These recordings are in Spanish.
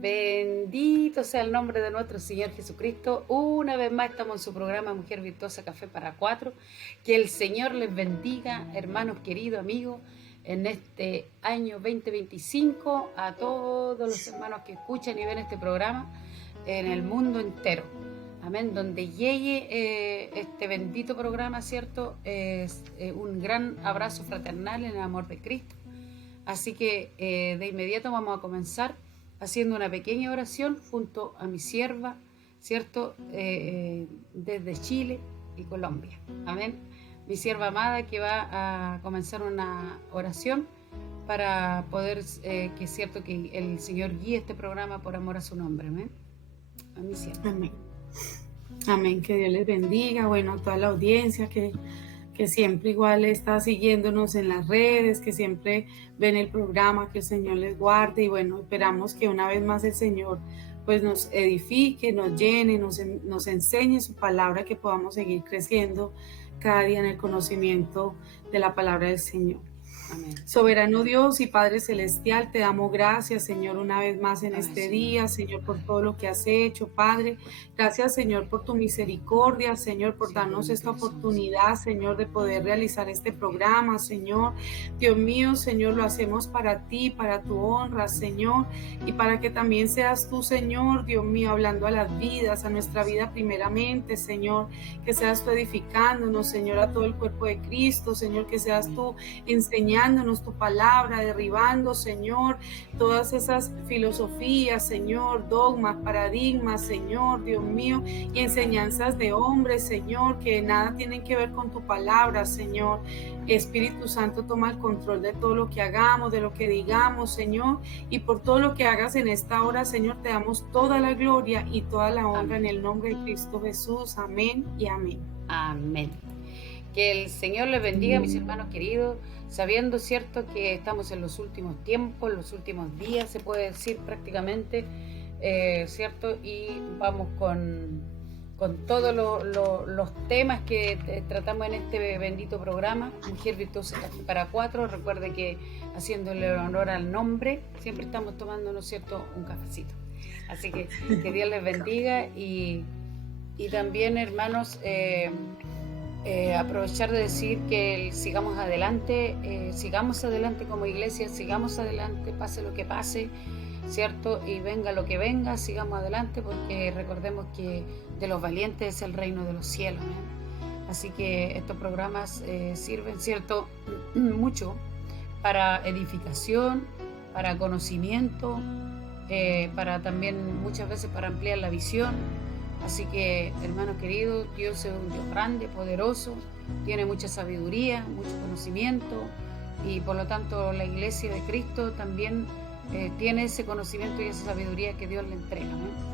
Bendito sea el nombre de nuestro Señor Jesucristo. Una vez más estamos en su programa Mujer Virtuosa Café para Cuatro. Que el Señor les bendiga, hermanos queridos, amigos, en este año 2025, a todos los hermanos que escuchan y ven este programa en el mundo entero. Amén. Donde llegue este bendito programa, ¿cierto? Es un gran abrazo fraternal en el amor de Cristo. Así que de inmediato vamos a comenzar haciendo una pequeña oración junto a mi sierva, ¿cierto? Desde Chile y Colombia. Amén. Mi sierva amada que va a comenzar una oración para poder, que es cierto que el Señor guíe este programa por amor a su nombre. Amén. A mi sierva. Amén. Amén. Que Dios les bendiga. Bueno, a toda la audiencia que siempre igual está siguiéndonos en las redes, que siempre ven el programa, que el Señor les guarde y bueno, esperamos que una vez más el Señor pues nos edifique, nos llene, nos enseñe su palabra, que podamos seguir creciendo cada día en el conocimiento de la palabra del Señor. Amén. Soberano Dios y Padre Celestial, te damos gracias, Señor, una vez más en este día, Señor, por todo lo que has hecho, Padre. Gracias, Señor, por tu misericordia, Señor, por darnos esta oportunidad, Señor, de poder realizar este programa, Señor. Dios mío, Señor, lo hacemos para ti, para tu honra, Señor, y para que también seas tú, Señor, Dios mío, hablando a las vidas, a nuestra vida primeramente, Señor, que seas tú edificándonos, Señor, a todo el cuerpo de Cristo, Señor, que seas tú enseñándonos tu palabra, derribando, Señor, todas esas filosofías, Señor, dogmas, paradigmas, Señor, Dios mío, y enseñanzas de hombres, Señor, que nada tienen que ver con tu palabra, Señor. Espíritu Santo, toma el control de todo lo que hagamos, de lo que digamos, Señor, y por todo lo que hagas en esta hora, Señor, te damos toda la gloria y toda la honra en el nombre de Cristo Jesús. Amén y amén. Amén. Que el Señor les bendiga, mis hermanos queridos, sabiendo, cierto, que estamos en los últimos tiempos, los últimos días, se puede decir prácticamente, cierto, y vamos con todos los temas que tratamos en este bendito programa, Mujer Virtuosa para Cuatro. Recuerde que haciéndole honor al nombre, siempre estamos tomando, ¿no es cierto?, un cafecito. Así que Dios les bendiga y también, hermanos, aprovechar de decir que sigamos adelante como iglesia, sigamos adelante, pase lo que pase, ¿cierto? Y venga lo que venga, sigamos adelante, porque recordemos que de los valientes es el reino de los cielos, ¿eh? Así que estos programas sirven, ¿cierto?, mucho para edificación, para conocimiento, para también muchas veces para ampliar la visión. Así que, hermanos queridos, Dios es un Dios grande, poderoso, tiene mucha sabiduría, mucho conocimiento, y por lo tanto la iglesia de Cristo también tiene ese conocimiento y esa sabiduría que Dios le entrega, ¿no?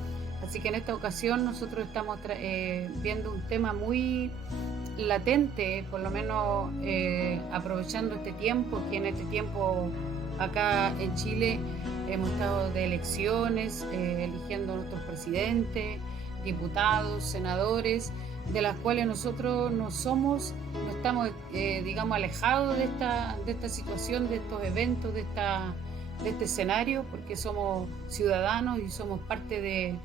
Así que en esta ocasión nosotros estamos viendo un tema muy latente, por lo menos aprovechando este tiempo, que en este tiempo acá en Chile hemos estado de elecciones, eligiendo a nuestros presidentes, diputados, senadores, de las cuales nosotros no estamos, digamos, alejados de esta situación, de estos eventos, de este escenario, porque somos ciudadanos y somos parte de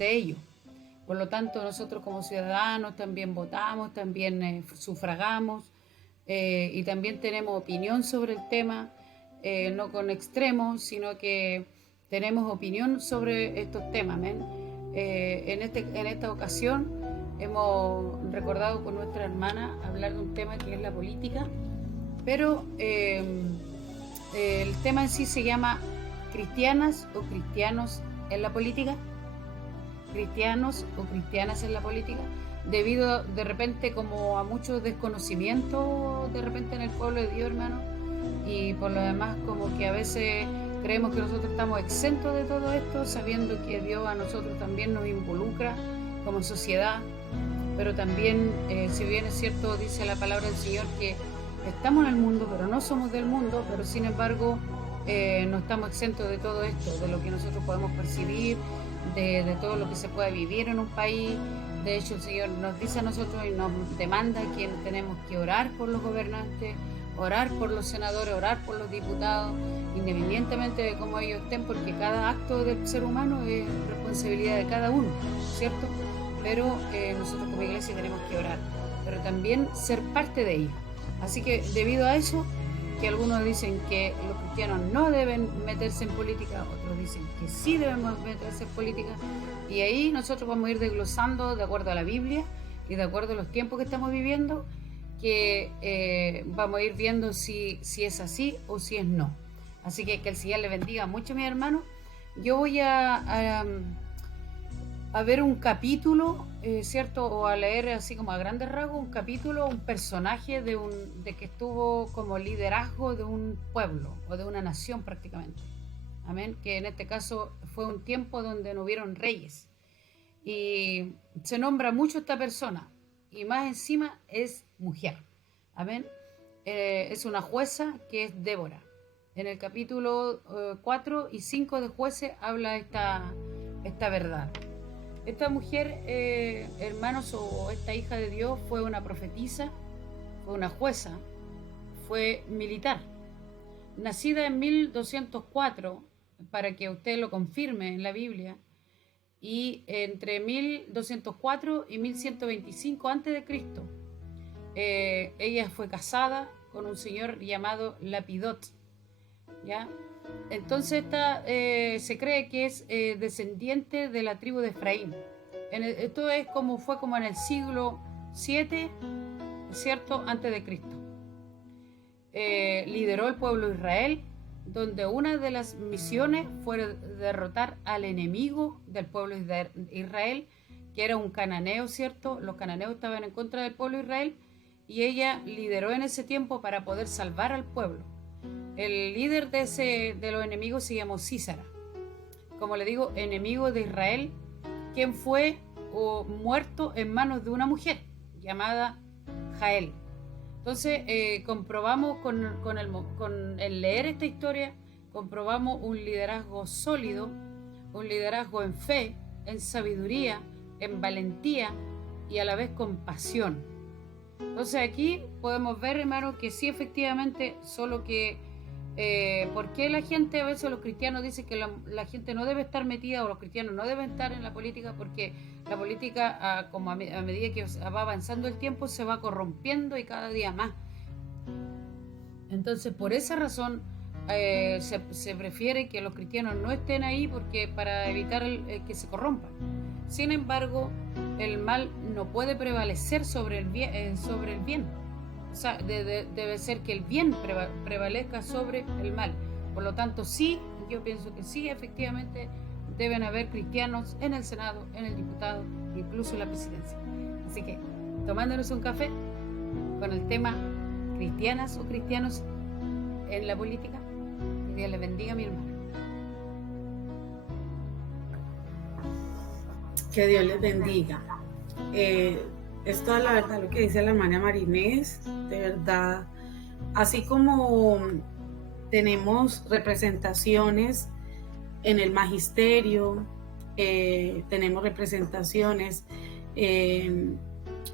ello. Por lo tanto, nosotros como ciudadanos también votamos, también sufragamos, y también tenemos opinión sobre el tema, no con extremos, sino que tenemos opinión sobre estos temas, ¿ven? En esta ocasión hemos recordado con nuestra hermana hablar de un tema que es la política, pero el tema en sí se llama ¿cristianas o cristianos en la política? ¿Cristianos o cristianas en la política? Debido de repente como a mucho desconocimiento de repente en el pueblo de Dios, hermano, y por lo demás como que a veces creemos que nosotros estamos exentos de todo esto, sabiendo que Dios a nosotros también nos involucra como sociedad, pero también, si bien es cierto, dice la palabra del Señor que estamos en el mundo, pero no somos del mundo, pero sin embargo no estamos exentos de todo esto, de lo que nosotros podemos percibir, de todo lo que se puede vivir en un país. De hecho, el Señor nos dice a nosotros y nos demanda que tenemos que orar por los gobernantes, orar por los senadores, orar por los diputados, independientemente de cómo ellos estén, porque cada acto del ser humano es responsabilidad de cada uno, ¿cierto? Pero nosotros como iglesia tenemos que orar, pero también ser parte de ello. Así que debido a eso, que algunos dicen que los cristianos no deben meterse en política, otros dicen que sí debemos meterse en política, y ahí nosotros vamos a ir desglosando de acuerdo a la Biblia y de acuerdo a los tiempos que estamos viviendo, que vamos a ir viendo si es así o si es no. Así que el Señor les bendiga mucho, mis hermanos. Yo voy a ver un capítulo, ¿cierto? O a leer así como a grandes rasgos un capítulo, un personaje de que estuvo como liderazgo de un pueblo o de una nación prácticamente. Amén. Que en este caso fue un tiempo donde no hubieron reyes. Y se nombra mucho esta persona. Y más encima es mujer. Amén. Es una jueza que es Débora. En el capítulo 4 y 5 de Jueces habla esta verdad. Esta mujer, hermanos, o esta hija de Dios, fue una profetisa, fue una jueza, fue militar. Nacida en 1204, para que usted lo confirme en la Biblia, y entre 1204 y 1125 a.C., ella fue casada con un señor llamado Lapidot, ¿ya? Entonces se cree que es descendiente de la tribu de Efraín. Esto fue como en el siglo 7, ¿cierto? Antes de Cristo. Lideró el pueblo de Israel, donde una de las misiones fue derrotar al enemigo del pueblo de Israel, que era un cananeo, ¿cierto? Los cananeos estaban en contra del pueblo de Israel, y ella lideró en ese tiempo para poder salvar al pueblo. El líder de los enemigos se llamó Sísara, como le digo, enemigo de Israel, quien fue muerto en manos de una mujer llamada Jael. Entonces comprobamos con el leer esta historia, comprobamos un liderazgo sólido, un liderazgo en fe, en sabiduría, en valentía y a la vez con pasión. Entonces aquí podemos ver, hermano, que sí, efectivamente, solo que ¿por qué la gente, a veces los cristianos dicen que la gente no debe estar metida, o los cristianos no deben estar en la política? Porque la política, como a medida que va avanzando el tiempo, se va corrompiendo y cada día más. Entonces, por esa razón se prefiere que los cristianos no estén ahí, porque para evitar que se corrompan. Sin embargo, el mal no puede prevalecer sobre el bien. O sea, debe ser que el bien prevalezca sobre el mal. Por lo tanto, sí, yo pienso que sí, efectivamente, deben haber cristianos en el Senado, en el diputado, incluso en la presidencia. Así que, tomándonos un café con el tema cristianas o cristianos en la política, que Dios les bendiga, mi hermano. Que Dios les bendiga. Es toda la verdad lo que dice la hermana Marinés, de verdad. Así como tenemos representaciones en el magisterio, tenemos representaciones en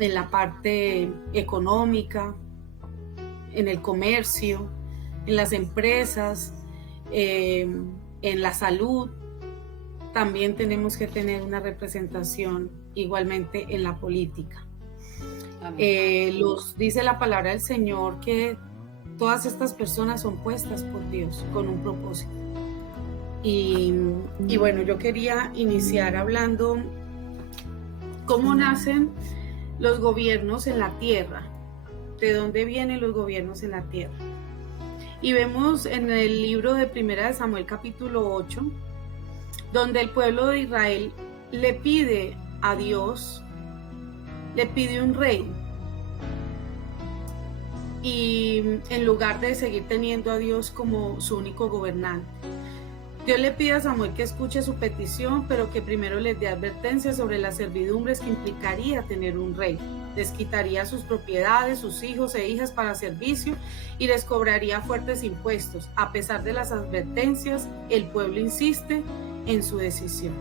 la parte económica, en el comercio, en las empresas, en la salud. También tenemos que tener una representación igualmente en la política. Dice la palabra del Señor que todas estas personas son puestas por Dios con un propósito. Y bueno, yo quería iniciar hablando cómo nacen los gobiernos en la tierra, de dónde vienen los gobiernos en la tierra. Y vemos en el libro de Primera de Samuel capítulo 8, donde el pueblo de Israel le pide a Dios, le pide un rey, y en lugar de seguir teniendo a Dios como su único gobernante, Dios le pide a Samuel que escuche su petición, pero que primero les dé advertencia sobre las servidumbres que implicaría tener un rey. Les quitaría sus propiedades, sus hijos e hijas para servicio, y les cobraría fuertes impuestos. A pesar de las advertencias, el pueblo insiste en su decisión.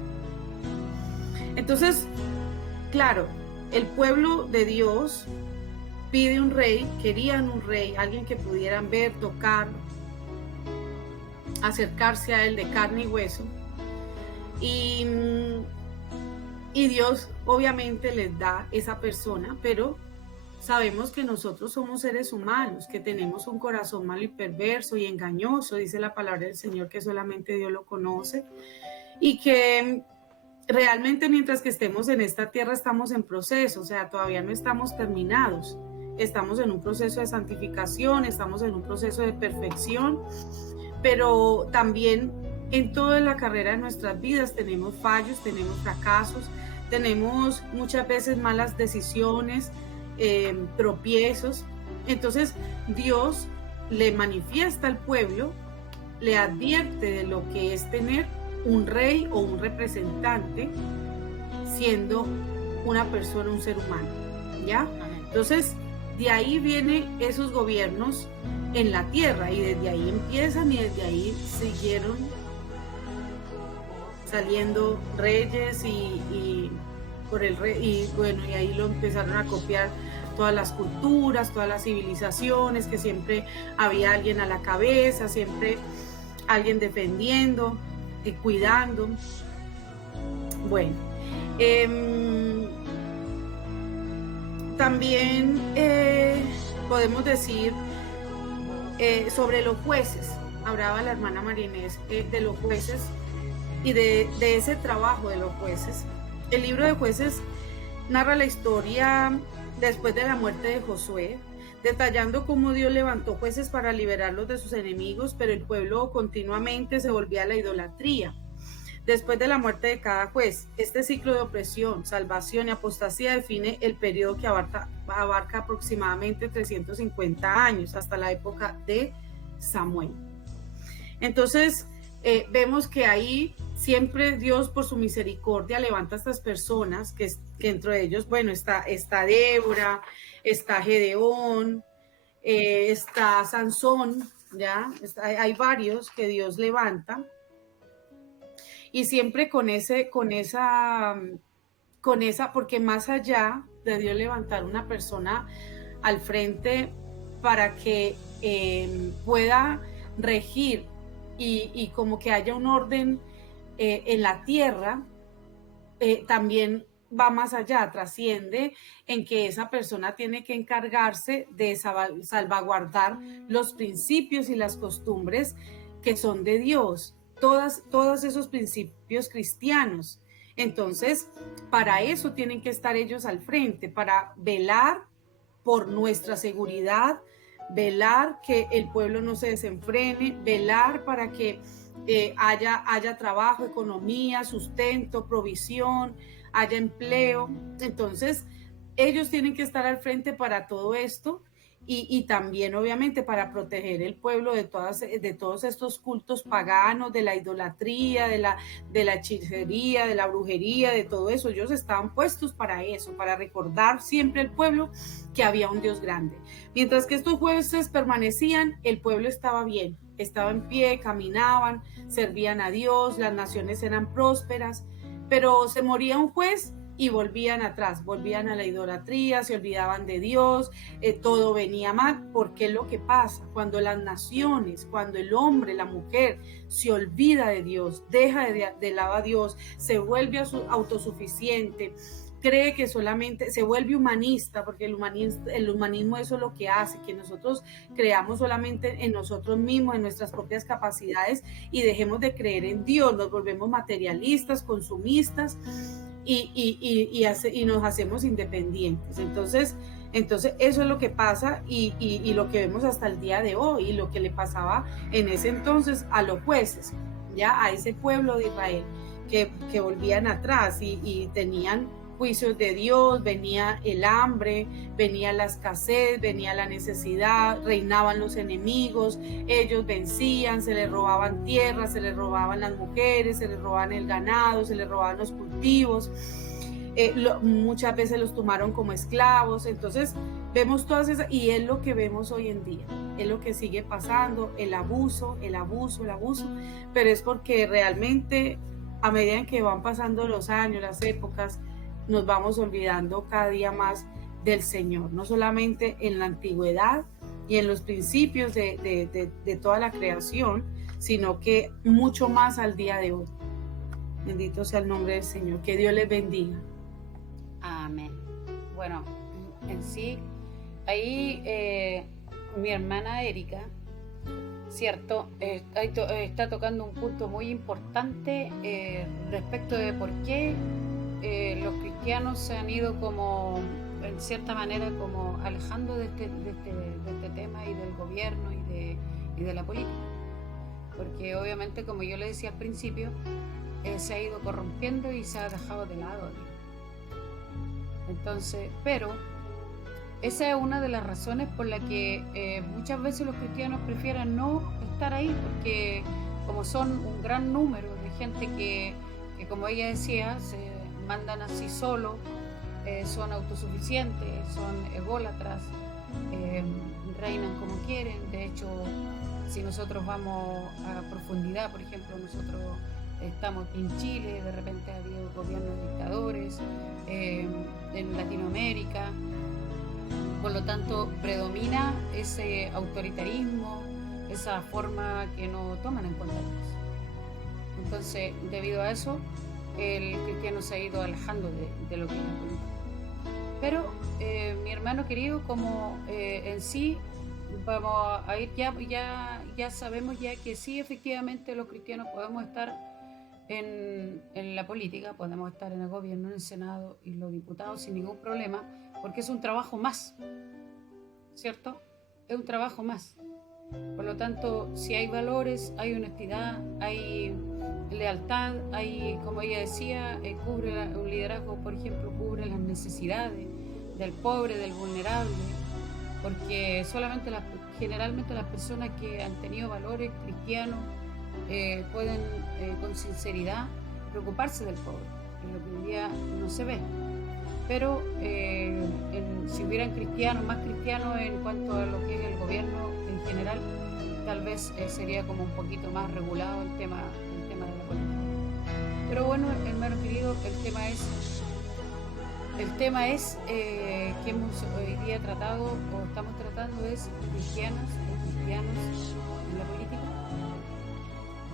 Entonces, claro, el pueblo de Dios pide un rey, querían un rey, alguien que pudieran ver, tocar, acercarse a él de carne y hueso. Y Dios obviamente les da esa persona, pero sabemos que nosotros somos seres humanos, que tenemos un corazón malo y perverso y engañoso, dice la palabra del Señor, que solamente Dios lo conoce, y que realmente mientras que estemos en esta tierra estamos en proceso, o sea, todavía no estamos terminados, estamos en un proceso de santificación, estamos en un proceso de perfección, pero también en toda la carrera de nuestras vidas tenemos fallos, tenemos fracasos, tenemos muchas veces malas decisiones, tropiezos. Entonces Dios le manifiesta al pueblo, le advierte de lo que es tener un rey o un representante siendo una persona, un ser humano, ¿ya? Entonces, de ahí vienen esos gobiernos en la tierra y desde ahí empiezan y desde ahí siguieron saliendo reyes y por el rey, y bueno, y ahí lo empezaron a copiar todas las culturas, todas las civilizaciones, que siempre había alguien a la cabeza, siempre alguien defendiendo, cuidando. Bueno, también podemos decir sobre los jueces. Hablaba la hermana María Inés de los jueces y de ese trabajo de los jueces. El libro de Jueces narra la historia después de la muerte de Josué, detallando cómo Dios levantó jueces para liberarlos de sus enemigos, pero el pueblo continuamente se volvía a la idolatría. Después de la muerte de cada juez, este ciclo de opresión, salvación y apostasía define el periodo que abarca aproximadamente 350 años, hasta la época de Samuel. Entonces, vemos que ahí siempre Dios, por su misericordia, levanta a estas personas, que entre ellos, bueno, está Débora, está Gedeón, está Sansón, ¿ya? Hay varios que Dios levanta, y siempre con esa, porque más allá de Dios levantar una persona al frente para que pueda regir y como que haya un orden en la tierra, también va más allá, trasciende en que esa persona tiene que encargarse de salvaguardar los principios y las costumbres que son de Dios, todos esos principios cristianos. Entonces, para eso tienen que estar ellos al frente, para velar por nuestra seguridad, velar que el pueblo no se desenfrene, velar para que haya trabajo, economía, sustento, provisión, haya empleo. Entonces, ellos tienen que estar al frente para todo esto y también, obviamente, para proteger el pueblo de todos estos cultos paganos, de la idolatría, de la hechicería, de la brujería, de todo eso. Ellos estaban puestos para eso, para recordar siempre al pueblo que había un Dios grande. Mientras que estos jueces permanecían, el pueblo estaba bien, estaba en pie, caminaban, servían a Dios, las naciones eran prósperas, pero se moría un juez y volvían atrás, volvían a la idolatría, se olvidaban de Dios, todo venía mal, porque es lo que pasa cuando las naciones, cuando el hombre, la mujer se olvida de Dios, deja de lado a Dios, se vuelve autosuficiente, cree que solamente se vuelve humanista, porque el humanismo eso es lo que hace, que nosotros creamos solamente en nosotros mismos, en nuestras propias capacidades, y dejemos de creer en Dios, nos volvemos materialistas, consumistas, y nos hacemos independientes. Entonces eso es lo que pasa y lo que vemos hasta el día de hoy, y lo que le pasaba en ese entonces a los jueces, ya a ese pueblo de Israel que volvían atrás y tenían juicios de Dios, venía el hambre, venía la escasez, venía la necesidad, reinaban los enemigos, ellos vencían, se les robaban tierras, se les robaban las mujeres, se les robaban el ganado, se les robaban los cultivos, muchas veces los tomaron como esclavos. Entonces vemos todas esas, y es lo que vemos hoy en día, es lo que sigue pasando, el abuso, pero es porque realmente a medida que van pasando los años, las épocas, nos vamos olvidando cada día más del Señor, no solamente en la antigüedad y en los principios de toda la creación, sino que mucho más al día de hoy. Bendito sea el nombre del Señor. Que Dios les bendiga. Amén. Bueno, en sí, ahí mi hermana Erika, cierto, está tocando un punto muy importante respecto de por qué los cristianos se han ido como, en cierta manera, como alejando de este tema y del gobierno y de la política. Porque obviamente, como yo le decía al principio, se ha ido corrompiendo y se ha dejado de lado. Entonces, pero esa es una de las razones por la que muchas veces los cristianos prefieren no estar ahí, porque como son un gran número de gente que como ella decía, se mandan así solo, son autosuficientes, son ególatras, reinan como quieren. De hecho, si nosotros vamos a profundidad, por ejemplo, nosotros estamos en Chile, de repente ha habido gobiernos dictadores, en Latinoamérica, por lo tanto predomina ese autoritarismo, esa forma que no toman en cuenta. Entonces, debido a eso, el cristiano se ha ido alejando de lo que es la política. Pero mi hermano querido, como en sí vamos a ir, ya sabemos ya que sí, efectivamente los cristianos podemos estar en la política, podemos estar en el gobierno, en el Senado y los diputados sin ningún problema, porque es un trabajo más, ¿cierto? Es un trabajo más. Por lo tanto, si hay valores, hay honestidad, hay lealtad, hay, como ella decía, cubre un liderazgo, por ejemplo, cubre las necesidades del pobre, del vulnerable, porque generalmente las personas que han tenido valores cristianos pueden con sinceridad preocuparse del pobre, en lo que hoy día no se ve. Pero si hubieran más cristianos en cuanto a lo que es el gobierno en general, tal vez sería como un poquito más regulado el tema de la política. Pero bueno, hermano querido, el tema es que hemos hoy día tratado o estamos tratando es cristianos en la política.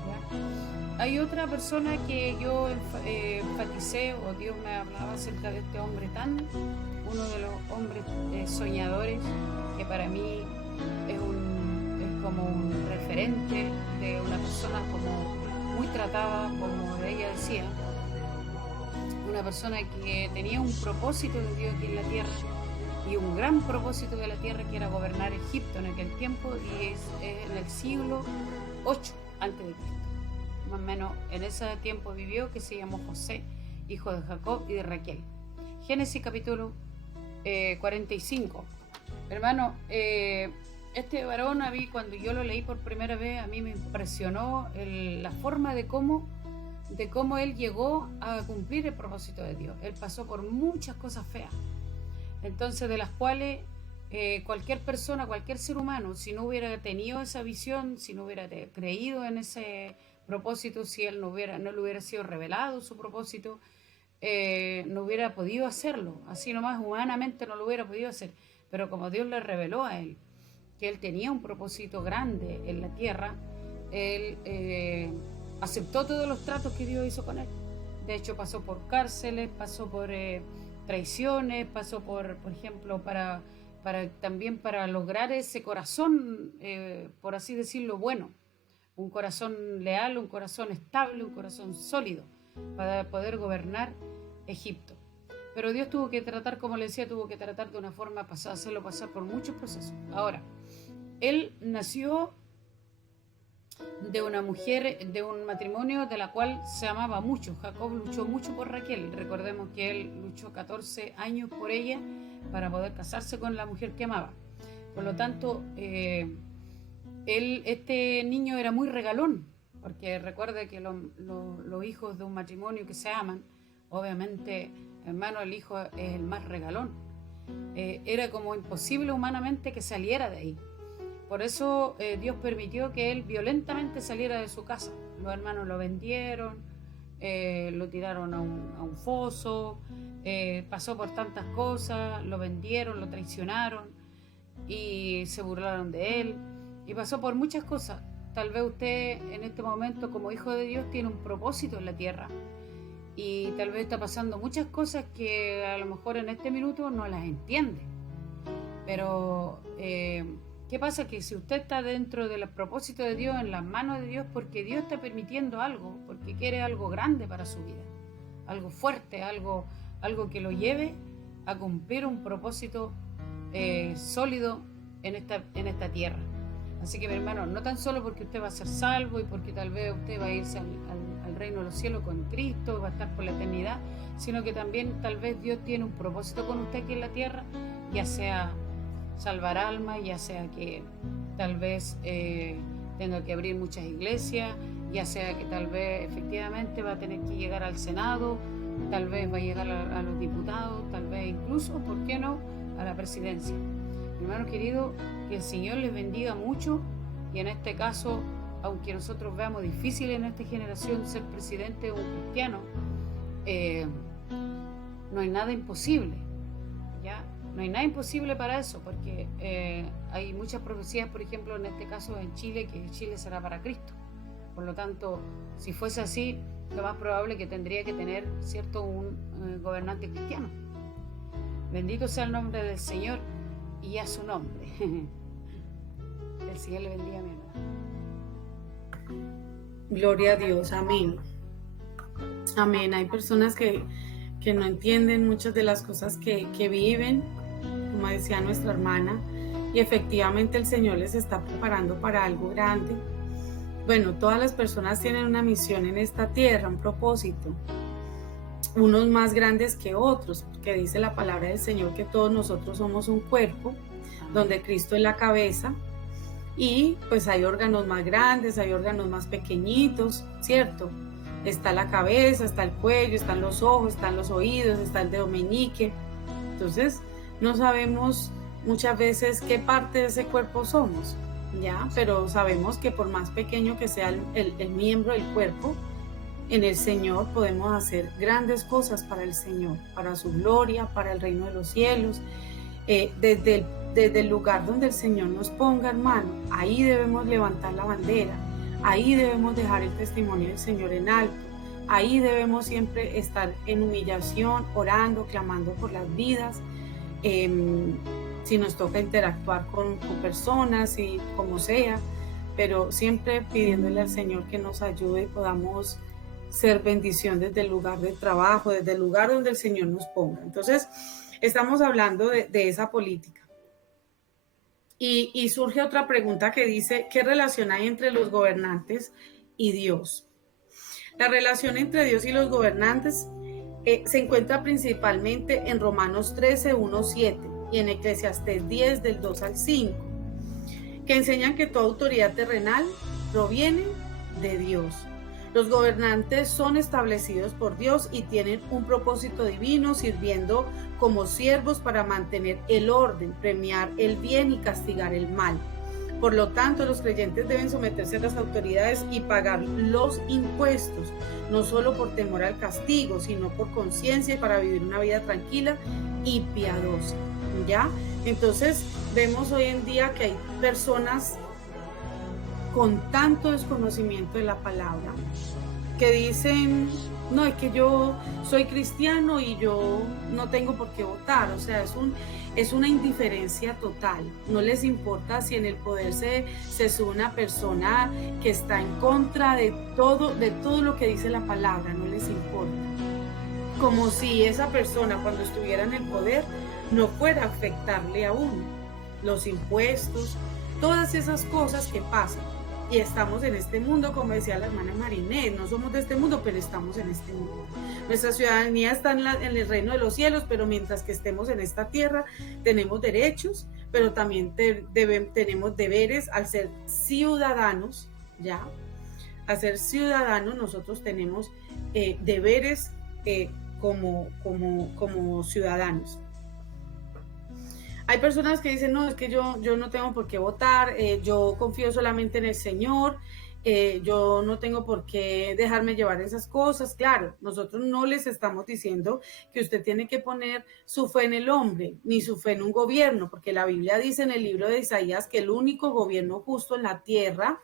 ¿Ya? Hay otra persona que yo enfaticé, o Dios me hablaba acerca de este hombre uno de los hombres soñadores, que para mí es como un referente de una persona como muy tratada, como ella decía, una persona que tenía un propósito de Dios aquí en la tierra, y un gran propósito de la tierra, que era gobernar Egipto en aquel tiempo, y es en el siglo 8 antes de Cristo. Más o menos en ese tiempo vivió, que se llamó José, hijo de Jacob y de Raquel. Génesis capítulo 45. Hermano, este varón, cuando yo lo leí por primera vez, a mí me impresionó la forma de cómo él llegó a cumplir el propósito de Dios. Él pasó por muchas cosas feas, entonces de las cuales cualquier persona, cualquier ser humano, si no hubiera tenido esa visión, si no hubiera creído en ese propósito, si él no le hubiera sido revelado su propósito, no hubiera podido hacerlo. Así nomás humanamente no lo hubiera podido hacer. Pero como Dios le reveló a él que él tenía un propósito grande en la tierra, él aceptó todos los tratos que Dios hizo con él. De hecho, pasó por cárceles, pasó por traiciones, pasó por ejemplo, también para lograr ese corazón, por así decirlo, bueno, un corazón leal, un corazón estable, un corazón sólido, para poder gobernar Egipto. Pero Dios tuvo que tratar, como le decía, de una forma hacerlo pasar por muchos procesos. Ahora, él nació de una mujer, de un matrimonio de la cual se amaba mucho. Jacob luchó mucho por Raquel. Recordemos que él luchó 14 años por ella para poder casarse con la mujer que amaba. Por lo tanto, este niño era muy regalón, porque recuerde que los hijos de un matrimonio que se aman, obviamente, hermano, el hijo es el más regalón. Era como imposible humanamente que saliera de ahí. Por eso Dios permitió que él violentamente saliera de su casa. Los hermanos lo vendieron, lo tiraron a un foso, pasó por tantas cosas, lo vendieron, lo traicionaron y se burlaron de él y pasó por muchas cosas. Tal vez usted en este momento como hijo de Dios tiene un propósito en la tierra y tal vez está pasando muchas cosas que a lo mejor en este minuto no las entiende. Pero ¿qué pasa? Que si usted está dentro del propósito de Dios, en las manos de Dios, porque Dios está permitiendo algo, porque quiere algo grande para su vida, algo fuerte, algo que lo lleve a cumplir un propósito sólido en esta tierra. Así que mi hermano, no tan solo porque usted va a ser salvo y porque tal vez usted va a irse al reino de los cielos con Cristo, va a estar por la eternidad, sino que también tal vez Dios tiene un propósito con usted aquí en la tierra, ya sea salvar almas, ya sea que tal vez tenga que abrir muchas iglesias, ya sea que tal vez efectivamente va a tener que llegar al Senado, tal vez va a llegar a los diputados, tal vez incluso, ¿por qué no?, a la presidencia. Hermano querido, que el Señor les bendiga mucho y en este caso, aunque nosotros veamos difícil en esta generación ser presidente o un cristiano, no hay nada imposible, ¿ya? No hay nada imposible para eso, porque hay muchas profecías, por ejemplo, en este caso en Chile, que Chile será para Cristo. Por lo tanto, si fuese así, lo más probable es que tendría que tener, ¿cierto?, un gobernante cristiano. Bendito sea el nombre del Señor y a su nombre. El Señor le bendiga, mi hermano. Gloria a Dios, amén. Amén. Hay personas que no entienden muchas de las cosas que viven, como decía nuestra hermana, y efectivamente el Señor les está preparando para algo grande. Bueno, todas las personas tienen una misión en esta tierra, un propósito, unos más grandes que otros, porque dice la palabra del Señor que todos nosotros somos un cuerpo, donde Cristo es la cabeza, y pues hay órganos más grandes, hay órganos más pequeñitos, ¿cierto? Está la cabeza, está el cuello, están los ojos, están los oídos, está el dedo meñique. Entonces, no sabemos muchas veces qué parte de ese cuerpo somos, ¿ya? Pero sabemos que por más pequeño que sea el miembro del cuerpo, en el Señor podemos hacer grandes cosas para el Señor, para su gloria, para el reino de los cielos. Desde el lugar donde el Señor nos ponga, hermano, ahí debemos levantar la bandera, ahí debemos dejar el testimonio del Señor en alto, ahí debemos siempre estar en humillación, orando, clamando por las vidas. Si nos toca interactuar con personas y como sea, pero siempre pidiéndole al Señor que nos ayude y podamos ser bendición desde el lugar de trabajo, desde el lugar donde el Señor nos ponga. Entonces, estamos hablando de esa política. Y surge otra pregunta que dice, ¿qué relación hay entre los gobernantes y Dios? La relación entre Dios y los gobernantes se encuentra principalmente en Romanos 13, 1, 7 y en Eclesiastés 10, del 2 al 5, que enseñan que toda autoridad terrenal proviene de Dios. Los gobernantes son establecidos por Dios y tienen un propósito divino, sirviendo como siervos para mantener el orden, premiar el bien y castigar el mal. Por lo tanto, los creyentes deben someterse a las autoridades y pagar los impuestos, no solo por temor al castigo, sino por conciencia y para vivir una vida tranquila y piadosa, ¿ya? Entonces, vemos hoy en día que hay personas con tanto desconocimiento de la palabra que dicen, no, es que yo soy cristiano y yo no tengo por qué votar. O sea, es una indiferencia total. No les importa si en el poder se sube una persona que está en contra de todo lo que dice la palabra, no les importa. Como si esa persona cuando estuviera en el poder no fuera a afectarle a uno. Los impuestos, todas esas cosas que pasan. Y estamos en este mundo, como decía la hermana Marinette, no somos de este mundo, pero estamos en este mundo. Nuestra ciudadanía está en el reino de los cielos, pero mientras que estemos en esta tierra, tenemos derechos, pero también tenemos deberes al ser ciudadanos, ¿ya? Al ser ciudadanos, nosotros tenemos deberes como ciudadanos. Hay personas que dicen, no, es que yo no tengo por qué votar, yo confío solamente en el Señor yo no tengo por qué dejarme llevar esas cosas. Claro, nosotros no les estamos diciendo que usted tiene que poner su fe en el hombre, ni su fe en un gobierno, porque la Biblia dice en el libro de Isaías que el único gobierno justo en la tierra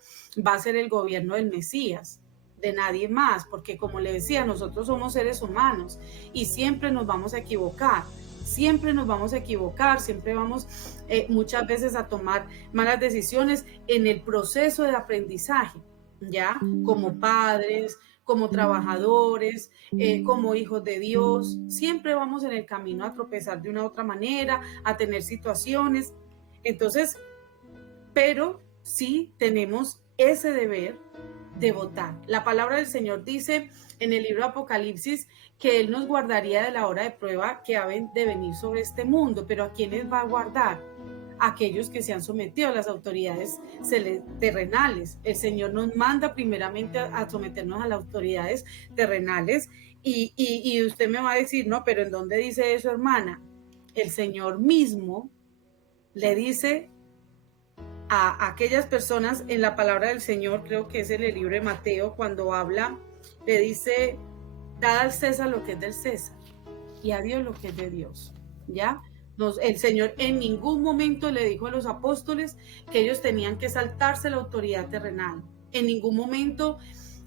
va a ser el gobierno del Mesías, de nadie más, porque como le decía, nosotros somos seres humanos y siempre nos vamos a equivocar. Siempre nos vamos a equivocar, siempre vamos muchas veces a tomar malas decisiones en el proceso de aprendizaje, ¿ya? Como padres, como trabajadores, como hijos de Dios, siempre vamos en el camino a tropezar de una u otra manera, a tener situaciones. Entonces, pero sí tenemos ese deber de votar. La palabra del Señor dice en el libro de Apocalipsis que Él nos guardaría de la hora de prueba que ha de venir sobre este mundo, pero ¿a quiénes va a guardar? Aquellos que se han sometido a las autoridades terrenales. El Señor nos manda primeramente a someternos a las autoridades terrenales y usted me va a decir, no, pero ¿en dónde dice eso, hermana? El Señor mismo le dice a aquellas personas en la palabra del Señor, creo que es en el libro de Mateo, cuando habla, le dice, dad al César lo que es del César y a Dios lo que es de Dios, ¿ya? El Señor en ningún momento le dijo a los apóstoles que ellos tenían que saltarse la autoridad terrenal. En ningún momento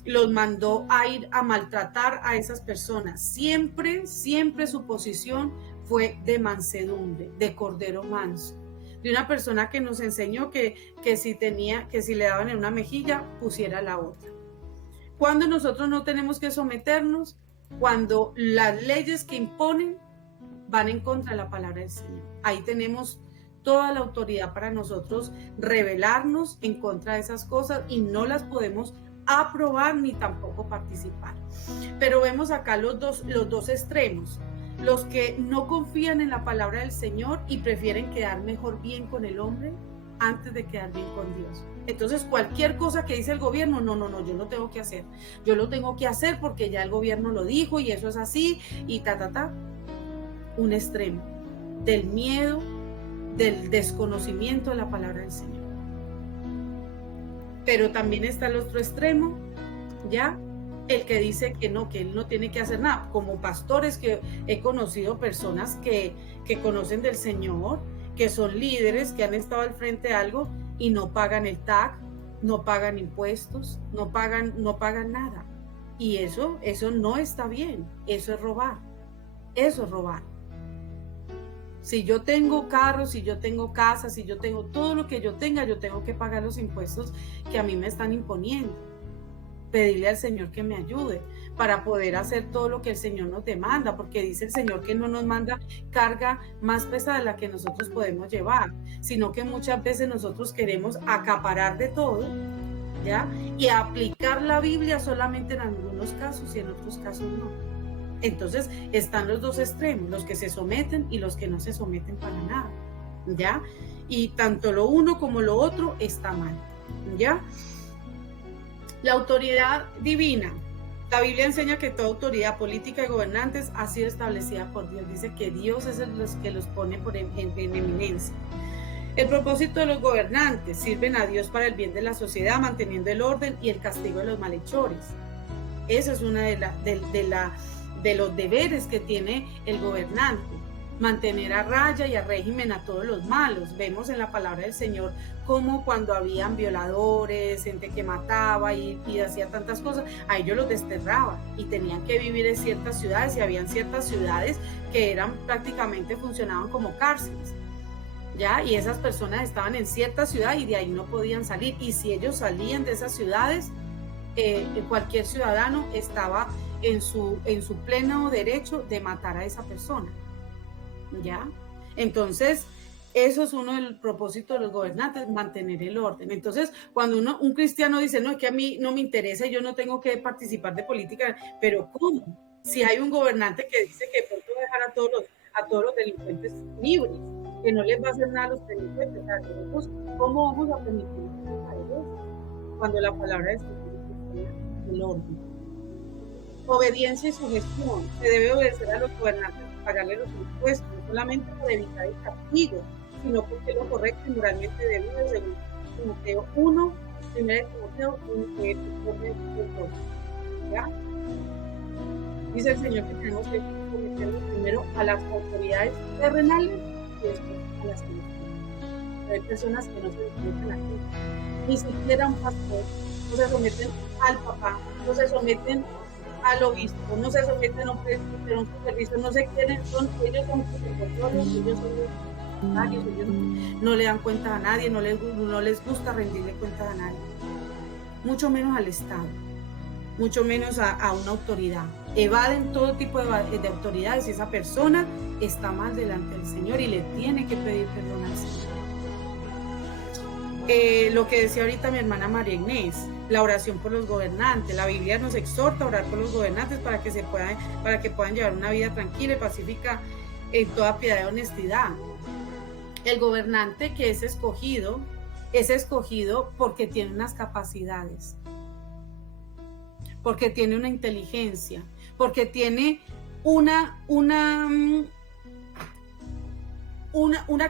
los mandó a ir a maltratar a esas personas. Siempre, siempre su posición fue de mansedumbre, de cordero manso, de una persona que nos enseñó que si le daban en una mejilla, pusiera la otra. Cuando nosotros no tenemos que someternos, cuando las leyes que imponen van en contra de la palabra del Señor. Ahí tenemos toda la autoridad para nosotros rebelarnos en contra de esas cosas y no las podemos aprobar ni tampoco participar. Pero vemos acá los dos extremos. Los que no confían en la palabra del Señor y prefieren quedar mejor bien con el hombre antes de quedar bien con Dios. Entonces, cualquier cosa que dice el gobierno, no, yo lo tengo que hacer. Yo lo tengo que hacer porque ya el gobierno lo dijo y eso es así y un extremo del miedo, del desconocimiento de la palabra del Señor. Pero también está el otro extremo, ¿ya? El que dice que él no tiene que hacer nada. Como pastores que he conocido personas que conocen del Señor, que son líderes, que han estado al frente de algo y no pagan el TAC, no pagan impuestos, no pagan nada. Y eso no está bien, eso es robar. Eso es robar. Si yo tengo carros, si yo tengo casas, si yo tengo todo lo que yo tenga, yo tengo que pagar los impuestos que a mí me están imponiendo. Pedirle al Señor que me ayude para poder hacer todo lo que el Señor nos demanda, porque dice el Señor que no nos manda carga más pesada de la que nosotros podemos llevar, sino que muchas veces nosotros queremos acaparar de todo, ¿ya? Y aplicar la Biblia solamente en algunos casos y en otros casos no. Entonces están los dos extremos, los que se someten y los que no se someten para nada, ¿ya? Y tanto lo uno como lo otro está mal, ¿ya? La autoridad divina. La Biblia enseña que toda autoridad política y gobernantes ha sido establecida por Dios. Dice que Dios es el que los pone en eminencia. El propósito de los gobernantes: sirven a Dios para el bien de la sociedad, manteniendo el orden y el castigo de los malhechores. Esa es una de los deberes que tiene el gobernante: mantener a raya y a régimen a todos los malos. Vemos en la palabra del Señor cómo cuando habían violadores, gente que mataba y hacía tantas cosas, a ellos los desterraba y tenían que vivir en ciertas ciudades, y habían ciertas ciudades que prácticamente funcionaban como cárceles, ¿ya? Y esas personas estaban en cierta ciudad y de ahí no podían salir, y si ellos salían de esas ciudades, cualquier ciudadano estaba en su pleno derecho de matar a esa persona, ¿ya? Entonces, eso es uno del propósito de los gobernantes: mantener el orden. Entonces, cuando un cristiano dice, no, es que a mí no me interesa, yo no tengo que participar de política, pero ¿cómo? Si hay un gobernante que dice que pronto va a dejar a todos los delincuentes libres, que no les va a hacer nada a los delincuentes, ¿cómo vamos a permitir eso? Cuando la palabra de Dios es el orden. Obediencia y sugestión. Se debe obedecer a los gobernantes, pagarle los impuestos, no solamente para evitar el castigo, sino porque es lo correcto y moralmente debido, según Timoteo 1, Primera de Timoteo 1, ¿ya? Dice el Señor que tenemos que someternos primero a las autoridades terrenales y después a las celestiales. Hay personas que no se someten a Cristo, ni siquiera a un pastor, no se someten al papá, no se someten al obispo, no se someten a un presbítero, a un supervisor, no se quieren, ellos son supervisores, ellos son los voluntarios, ellos no le dan cuenta a nadie, no les gusta rendirle cuenta a nadie, mucho menos al Estado, mucho menos a una autoridad. Evaden todo tipo de autoridades y esa persona está mal delante del Señor y le tiene que pedir perdón al Señor. Lo que decía ahorita mi hermana María Inés, la oración por los gobernantes. La Biblia nos exhorta a orar por los gobernantes para que puedan llevar una vida tranquila y pacífica en toda piedad y honestidad. El gobernante que es escogido porque tiene unas capacidades, porque tiene una inteligencia, porque tiene una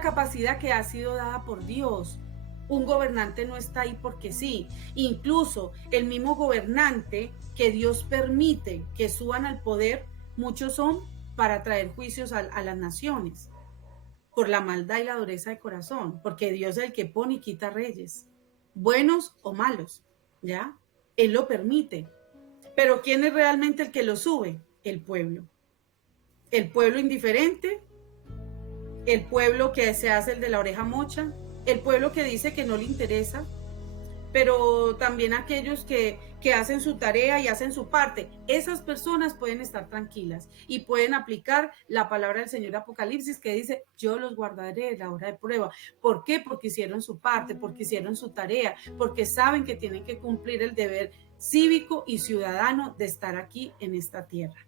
capacidad que ha sido dada por Dios. Un gobernante no está ahí porque sí. Incluso el mismo gobernante que Dios permite que suban al poder, muchos son para traer juicios a las naciones por la maldad y la dureza de corazón, porque Dios es el que pone y quita reyes, buenos o malos, ¿ya? Él lo permite. Pero ¿quién es realmente el que lo sube? El pueblo. El pueblo indiferente, el pueblo que se hace el de la oreja mocha, el pueblo que dice que no le interesa, pero también aquellos que hacen su tarea y hacen su parte. Esas personas pueden estar tranquilas y pueden aplicar la palabra del Señor Apocalipsis que dice, yo los guardaré en la hora de prueba. ¿Por qué? Porque hicieron su parte, porque hicieron su tarea, porque saben que tienen que cumplir el deber cívico y ciudadano de estar aquí en esta tierra.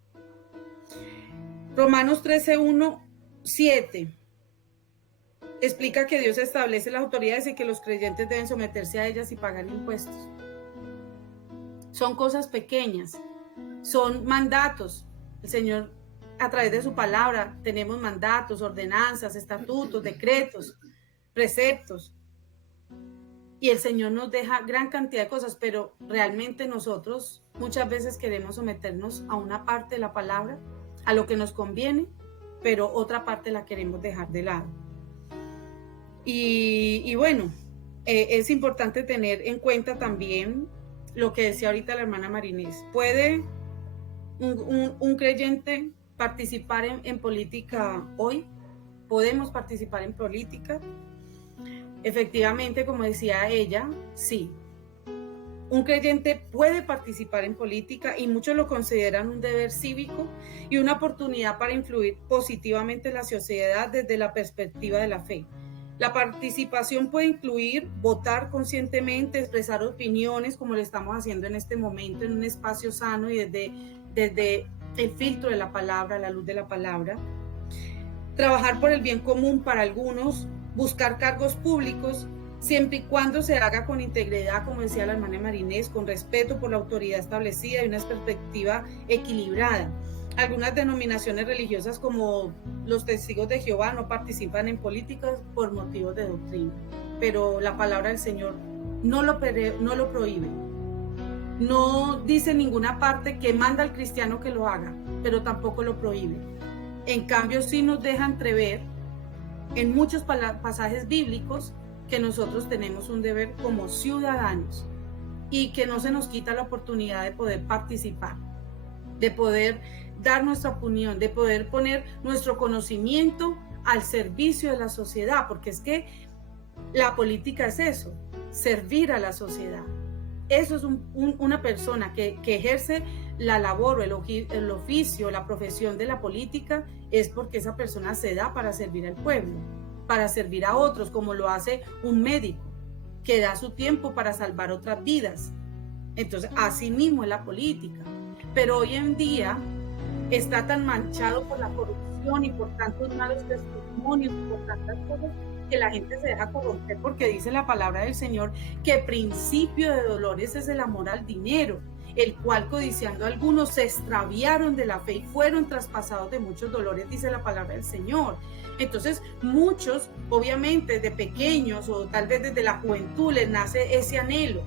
Romanos 13:1-7 explica que Dios establece las autoridades y que los creyentes deben someterse a ellas y pagar impuestos. Son cosas pequeñas, son mandatos. El Señor, a través de su palabra, tenemos mandatos, ordenanzas, estatutos, decretos, preceptos. Y el Señor nos deja gran cantidad de cosas, pero realmente nosotros muchas veces queremos someternos a una parte de la palabra, a lo que nos conviene, pero otra parte la queremos dejar de lado. Y bueno, es importante tener en cuenta también lo que decía ahorita la hermana Marinés. ¿Puede un creyente participar en política hoy? ¿Podemos participar en política? Efectivamente, como decía ella, sí. Un creyente puede participar en política y muchos lo consideran un deber cívico y una oportunidad para influir positivamente en la sociedad desde la perspectiva de la fe. La participación puede incluir votar conscientemente, expresar opiniones, como lo estamos haciendo en este momento, en un espacio sano y desde el filtro de la palabra, la luz de la palabra. Trabajar por el bien común para algunos, buscar cargos públicos, siempre y cuando se haga con integridad, como decía la hermana Marinés, con respeto por la autoridad establecida y una perspectiva equilibrada. Algunas denominaciones religiosas como los Testigos de Jehová no participan en políticas por motivos de doctrina, pero la palabra del Señor no lo prohíbe. No dice en ninguna parte que manda al cristiano que lo haga, pero tampoco lo prohíbe. En cambio, sí nos deja entrever en muchos pasajes bíblicos que nosotros tenemos un deber como ciudadanos y que no se nos quita la oportunidad de poder participar, de poder dar nuestra opinión, de poder poner nuestro conocimiento al servicio de la sociedad, porque es que la política es eso, servir a la sociedad. Eso es una persona que ejerce la labor o el oficio, la profesión de la política, es porque esa persona se da para servir al pueblo, para servir a otros, como lo hace un médico, que da su tiempo para salvar otras vidas. Entonces, así mismo es la política. Pero hoy en día está tan manchado por la corrupción y por tantos malos testimonios, por tantas cosas, que la gente se deja corromper, porque dice la palabra del Señor que principio de dolores es el amor al dinero. el cual codiciando algunos se extraviaron de la fe y fueron traspasados de muchos dolores, dice la palabra del Señor. Entonces muchos, obviamente de pequeños o tal vez desde la juventud les nace ese anhelo,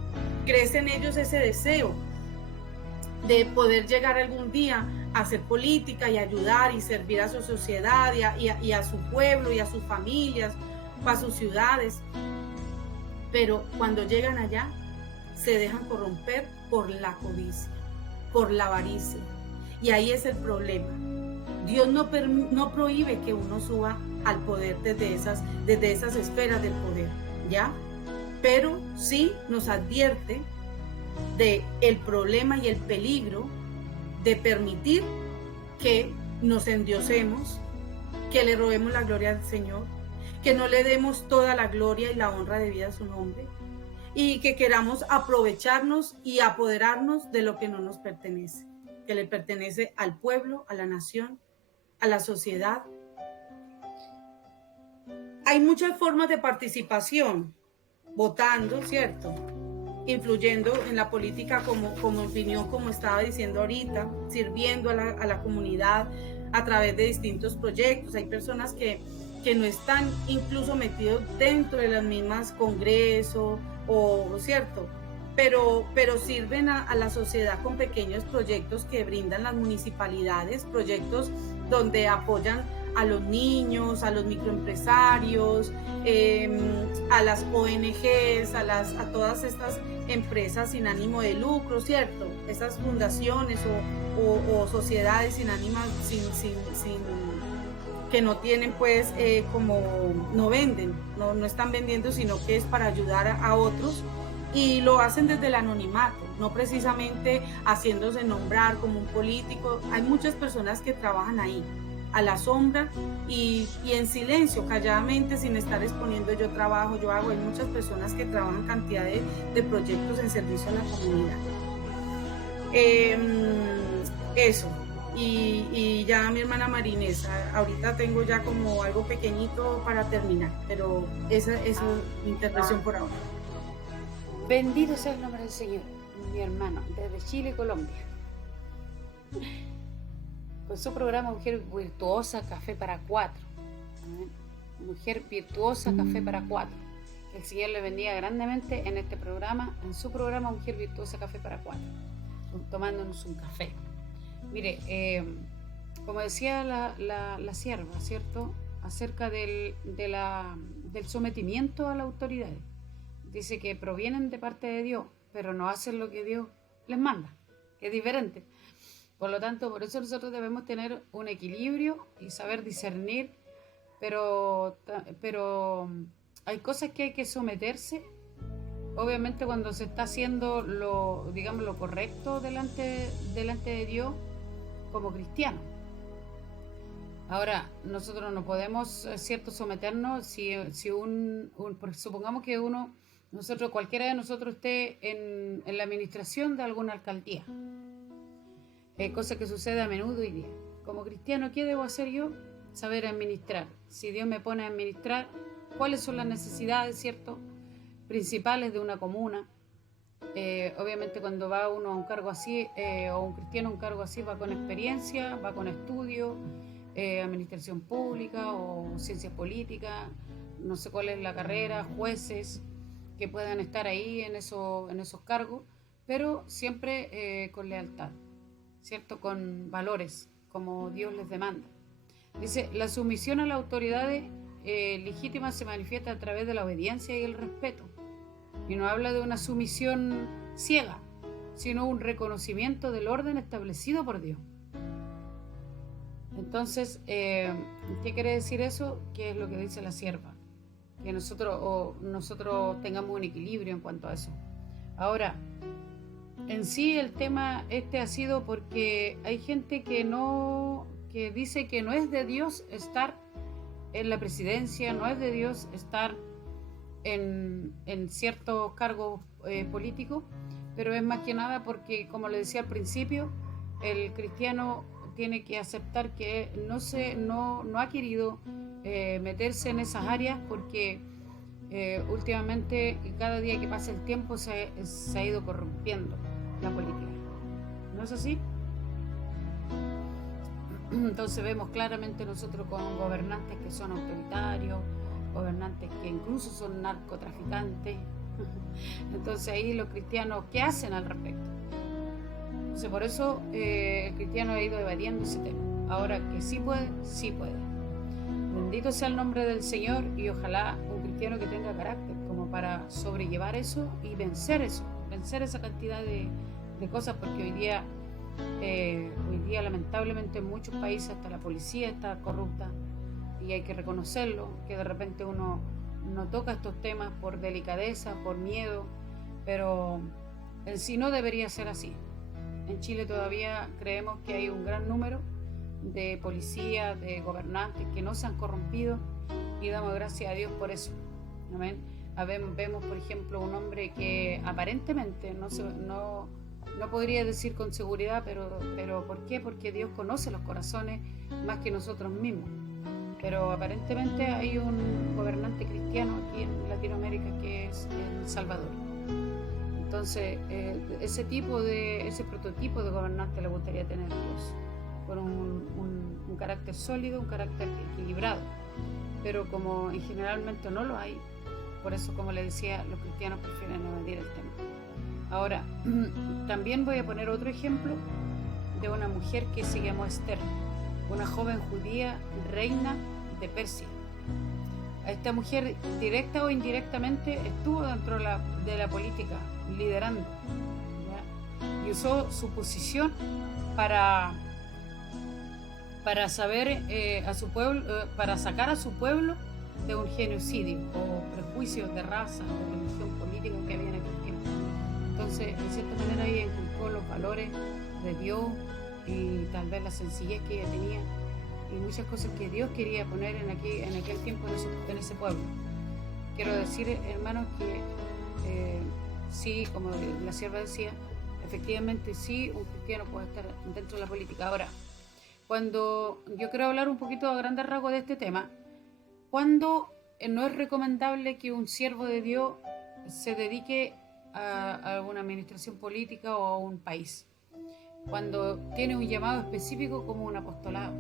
crece en ellos ese deseo de poder llegar algún día a hacer política y ayudar y servir a su sociedad y a su pueblo y a sus familias, a sus ciudades. Pero cuando llegan allá, se dejan corromper por la codicia, por la avaricia. Y ahí es el problema. Dios no prohíbe que uno suba al poder desde esas esferas del poder, ¿ya? Pero sí nos advierte de el problema y el peligro de permitir que nos endiosemos, que le robemos la gloria al Señor, que no le demos toda la gloria y la honra debida a su nombre, y que queramos aprovecharnos y apoderarnos de lo que no nos pertenece, que le pertenece al pueblo, a la nación, a la sociedad. Hay muchas formas de participación, votando, ¿cierto? Influyendo en la política como opinión, como estaba diciendo ahorita, sirviendo a la comunidad a través de distintos proyectos. Hay personas que no están incluso metidos dentro de las mismas congresos, ¿cierto? Pero sirven a la sociedad con pequeños proyectos que brindan las municipalidades, proyectos donde apoyan a los niños, a los microempresarios, a las ONGs, a todas estas empresas sin ánimo de lucro, ¿cierto? Esas fundaciones o sociedades sin ánimo, que no tienen pues como no venden, no están vendiendo, sino que es para ayudar a otros, y lo hacen desde el anonimato, no precisamente haciéndose nombrar como un político. Hay muchas personas que trabajan ahí a la sombra y en silencio, calladamente, sin estar exponiendo yo trabajo, yo hago. Hay muchas personas que trabajan cantidad de proyectos en servicio a la comunidad. Eso. Y ya mi hermana Marinés, ahorita tengo ya como algo pequeñito para terminar, pero esa es mi intervención por ahora. Bendito sea el nombre del Señor, mi hermano, desde Chile, Colombia. Con su programa Mujer Virtuosa, Café para Cuatro. Mujer Virtuosa, Café para Cuatro. Que el Señor le bendiga grandemente en este programa, en su programa Mujer Virtuosa, Café para Cuatro, tomándonos un café. Mire, como decía la sierva, ¿cierto? Acerca del sometimiento a la autoridad. Dice que provienen de parte de Dios, pero no hacen lo que Dios les manda, que es diferente. Por lo tanto, por eso nosotros debemos tener un equilibrio y saber discernir, pero hay cosas que hay que someterse, obviamente cuando se está haciendo lo correcto delante de Dios como cristiano. Ahora, nosotros no podemos, ¿cierto?, someternos si supongamos que cualquiera de nosotros esté en la administración de alguna alcaldía. Cosa que sucede a menudo hoy día. Como cristiano, ¿qué debo hacer yo? Saber administrar. Si Dios me pone a administrar, ¿cuáles son las necesidades, cierto?, principales de una comuna? Obviamente cuando va uno a un cargo así, o un cristiano a un cargo así, va con experiencia, va con estudio, administración pública o ciencias políticas, no sé cuál es la carrera, jueces que puedan estar ahí en esos cargos, pero siempre con lealtad, ¿cierto? Con valores, como Dios les demanda. Dice, la sumisión a las autoridades legítimas se manifiesta a través de la obediencia y el respeto. Y no habla de una sumisión ciega, sino un reconocimiento del orden establecido por Dios. Entonces, ¿qué quiere decir eso? ¿Qué es lo que dice la sierva? Que nosotros tengamos un equilibrio en cuanto a eso. Ahora, en sí el tema ha sido porque hay gente que dice que no es de Dios estar en la presidencia, no es de Dios estar en ciertos cargos políticos, pero es más que nada porque, como le decía al principio, el cristiano tiene que aceptar que no ha querido meterse en esas áreas porque últimamente, cada día que pasa el tiempo, se ha ido corrompiendo la política. ¿No es así? Entonces vemos claramente nosotros con gobernantes que son autoritarios, gobernantes que incluso son narcotraficantes. Entonces ahí los cristianos, ¿qué hacen al respecto? Entonces por eso el cristiano ha ido evadiendo ese tema. Ahora que sí puede, sí puede. Bendito sea el nombre del Señor, y ojalá un cristiano que tenga carácter como para sobrellevar eso y vencer eso, vencer esa cantidad de cosas, porque hoy día lamentablemente en muchos países hasta la policía está corrupta, y hay que reconocerlo, que de repente uno no toca estos temas por delicadeza, por miedo, pero en sí no debería ser así. En Chile todavía creemos que hay un gran número de policías, de gobernantes que no se han corrompido, y damos gracias a Dios por eso. Amén. Vemos, por ejemplo, un hombre que aparentemente no podría decir con seguridad, pero ¿por qué? Porque Dios conoce los corazones más que nosotros mismos. Pero aparentemente hay un gobernante cristiano aquí en Latinoamérica que es El Salvador. Entonces, ese prototipo de gobernante le gustaría tener Dios, con un carácter sólido, un carácter equilibrado. Pero como generalmente no lo hay, por eso, como le decía, los cristianos prefieren evadir el tema. Ahora, también voy a poner otro ejemplo de una mujer que se llamó Esther, una joven judía, reina de Persia. Esta mujer, directa o indirectamente, estuvo dentro de la política, liderando, ¿ya? Y usó su posición para saber a su pueblo, para sacar a su pueblo de un genocidio o prejuicios de raza o religión política que había en aquel tiempo. Entonces, de cierta manera, ella inculcó los valores de Dios y tal vez la sencillez que ella tenía y muchas cosas que Dios quería poner en aquel tiempo en ese pueblo. Quiero decir, hermanos, que sí, como la sierva decía, efectivamente sí, un cristiano puede estar dentro de la política. Ahora, cuando yo quiero hablar un poquito a grandes rasgos de este tema, cuando no es recomendable que un siervo de Dios se dedique a una administración política o a un país, cuando tiene un llamado específico como un apostolado,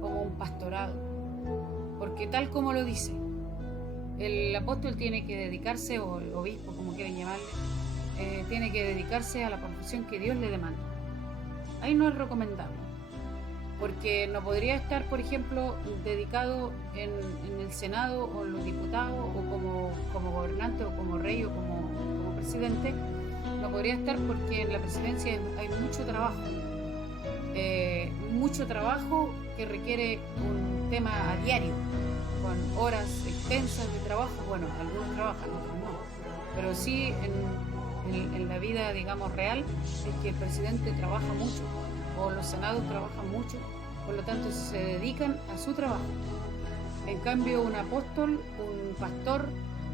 como un pastorado, porque tal como lo dice, el apóstol tiene que dedicarse, o el obispo, como quieran llamarle, tiene que dedicarse a la profesión que Dios le demanda. Ahí no es recomendable, porque no podría estar, por ejemplo, dedicado en el Senado o en los diputados o como gobernante o como rey o como presidente. No podría estar porque en la presidencia hay mucho trabajo que requiere un tema a diario, con horas extensas de trabajo. Bueno, algunos trabajan, otros no, pero sí en la vida, digamos, real, es que el presidente trabaja mucho o los senados trabajan mucho, por lo tanto se dedican a su trabajo. En cambio, un apóstol, un pastor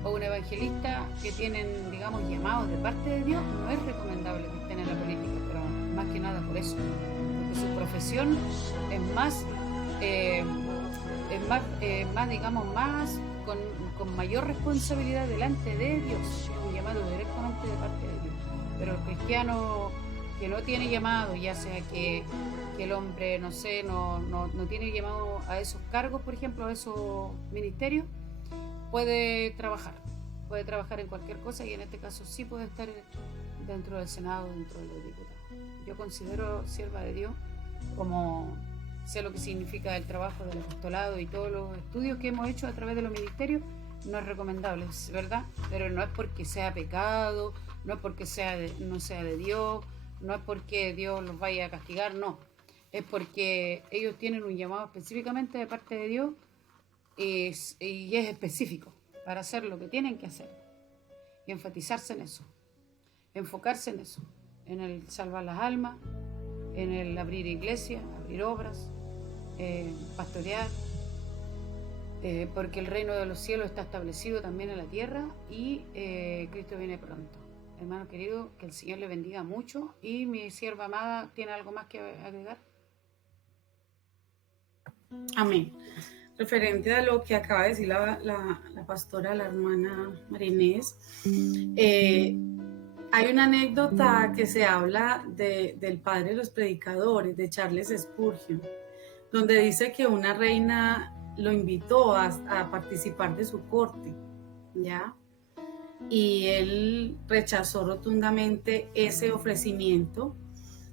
o un evangelista que tienen, digamos, llamados de parte de Dios, no es recomendable que estén en la política, pero más que nada por eso, porque su profesión es más, con mayor responsabilidad delante de Dios, es un llamado directamente de parte de Dios. Pero el cristiano que no tiene llamado, ya sea que el hombre, no sé, no tiene llamado a esos cargos, por ejemplo, a esos ministerios, puede trabajar en cualquier cosa, y en este caso sí puede estar dentro del Senado, dentro de los diputados. Yo considero sierva de Dios, como sé lo que significa el trabajo del apostolado y todos los estudios que hemos hecho a través de los ministerios. No es recomendable, es verdad, pero no es porque sea pecado, no es porque no sea de Dios, no es porque Dios los vaya a castigar, no. Es porque ellos tienen un llamado específicamente de parte de Dios y es específico para hacer lo que tienen que hacer y enfatizarse en eso, enfocarse en eso, en el salvar las almas, en el abrir iglesias, abrir obras, pastorear, porque el reino de los cielos está establecido también en la tierra y Cristo viene pronto. Hermano querido, que el Señor le bendiga mucho. Y mi sierva amada, ¿tiene algo más que agregar? Amén. Referente a lo que acaba de decir la pastora, la hermana María Inés, Hay una anécdota que se habla del padre de los predicadores, de Charles Spurgeon, donde dice que una reina lo invitó a participar de su corte, ¿ya? Y él rechazó rotundamente ese ofrecimiento,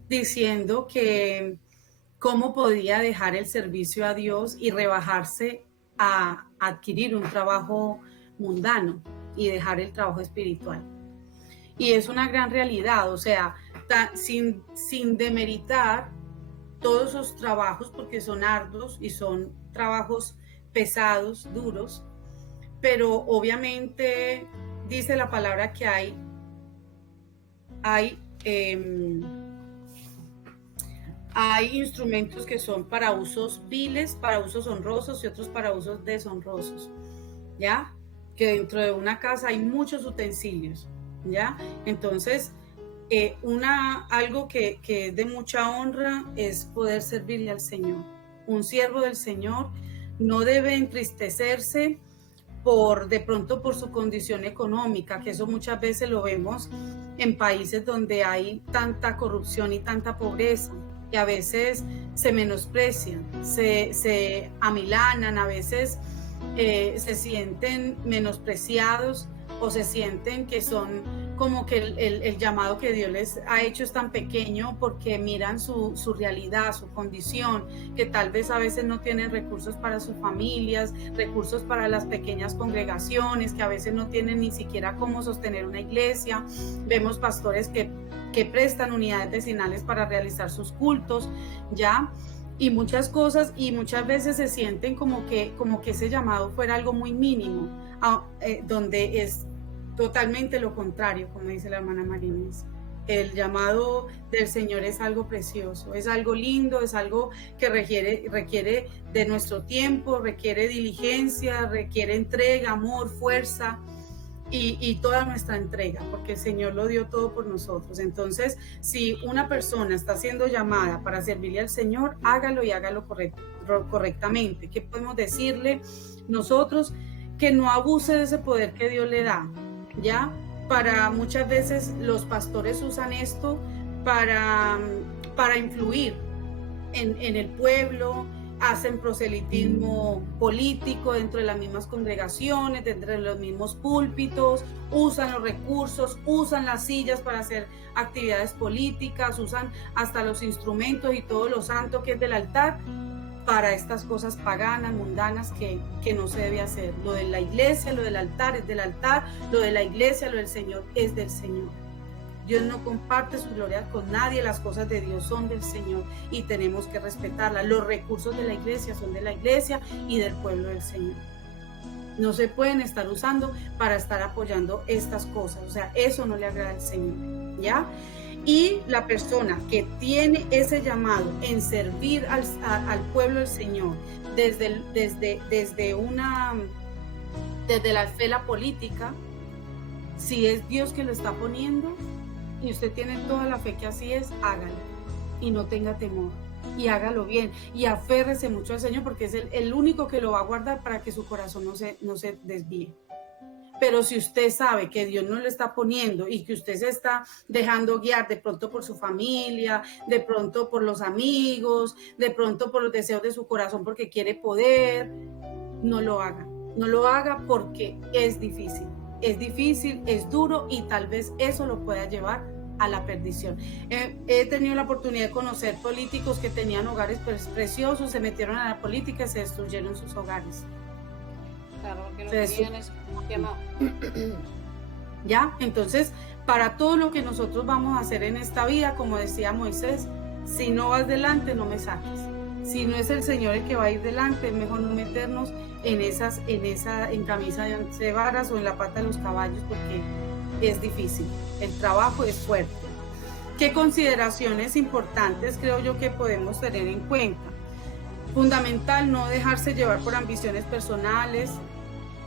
diciendo que cómo podía dejar el servicio a Dios y rebajarse a adquirir un trabajo mundano y dejar el trabajo espiritual. Y es una gran realidad, o sea, sin demeritar todos esos trabajos, porque son arduos y son trabajos pesados, duros, pero obviamente dice la palabra que hay instrumentos que son para usos viles, para usos honrosos y otros para usos deshonrosos, ¿ya? Que dentro de una casa hay muchos utensilios, ¿ya? Entonces, algo que es de mucha honra es poder servirle al Señor. Un siervo del Señor no debe entristecerse de pronto por su condición económica, que eso muchas veces lo vemos en países donde hay tanta corrupción y tanta pobreza, que a veces se menosprecian, se amilanan, a veces se sienten menospreciados o se sienten que son como que el llamado que Dios les ha hecho es tan pequeño porque miran su realidad, su condición, que tal vez a veces no tienen recursos para sus familias, recursos para las pequeñas congregaciones, que a veces no tienen ni siquiera cómo sostener una iglesia. Vemos pastores que prestan unidades vecinales para realizar sus cultos, ¿ya? Y muchas cosas, y muchas veces se sienten como que ese llamado fuera algo muy mínimo, donde es totalmente lo contrario, como dice la hermana Marines. El llamado del Señor es algo precioso, es algo lindo, es algo que requiere de nuestro tiempo, requiere diligencia, requiere entrega, amor, fuerza y toda nuestra entrega, porque el Señor lo dio todo por nosotros. Entonces, si una persona está siendo llamada para servirle al Señor, hágalo y hágalo correctamente. ¿Qué podemos decirle nosotros? Que no abuse de ese poder que Dios le da, ¿ya? Para muchas veces los pastores usan esto para influir en el pueblo, hacen proselitismo político dentro de las mismas congregaciones, dentro de los mismos púlpitos, usan los recursos, usan las sillas para hacer actividades políticas, usan hasta los instrumentos y todo lo santo que es del altar para estas cosas paganas, mundanas que no se debe hacer. Lo de la iglesia, lo del altar es del altar, lo de la iglesia, lo del Señor es del Señor. Dios no comparte su gloria con nadie, las cosas de Dios son del Señor y tenemos que respetarlas. Los recursos de la iglesia son de la iglesia y del pueblo del Señor. No se pueden estar usando para estar apoyando estas cosas, o sea, eso no le agrada al Señor, ¿ya? Y la persona que tiene ese llamado en servir al pueblo del Señor desde la fe, la política, si es Dios que lo está poniendo y usted tiene toda la fe que así es, hágalo y no tenga temor y hágalo bien y aférrese mucho al Señor, porque es el único que lo va a guardar para que su corazón no se desvíe. Pero si usted sabe que Dios no lo está poniendo y que usted se está dejando guiar de pronto por su familia, de pronto por los amigos, de pronto por los deseos de su corazón porque quiere poder, no lo haga. No lo haga porque es difícil, es duro y tal vez eso lo pueda llevar a la perdición. He tenido la oportunidad de conocer políticos que tenían hogares preciosos, se metieron a la política y se destruyeron sus hogares. Claro, porque no tenían ese llamado. ¿Ya? Entonces, para todo lo que nosotros vamos a hacer en esta vida, como decía Moisés, si no vas delante, no me saques. Si no es el Señor el que va a ir delante, es mejor no meternos en camisa de 11 varas o en la pata de los caballos, porque es difícil. El trabajo es fuerte. ¿Qué consideraciones importantes creo yo que podemos tener en cuenta? Fundamental, no dejarse llevar por ambiciones personales,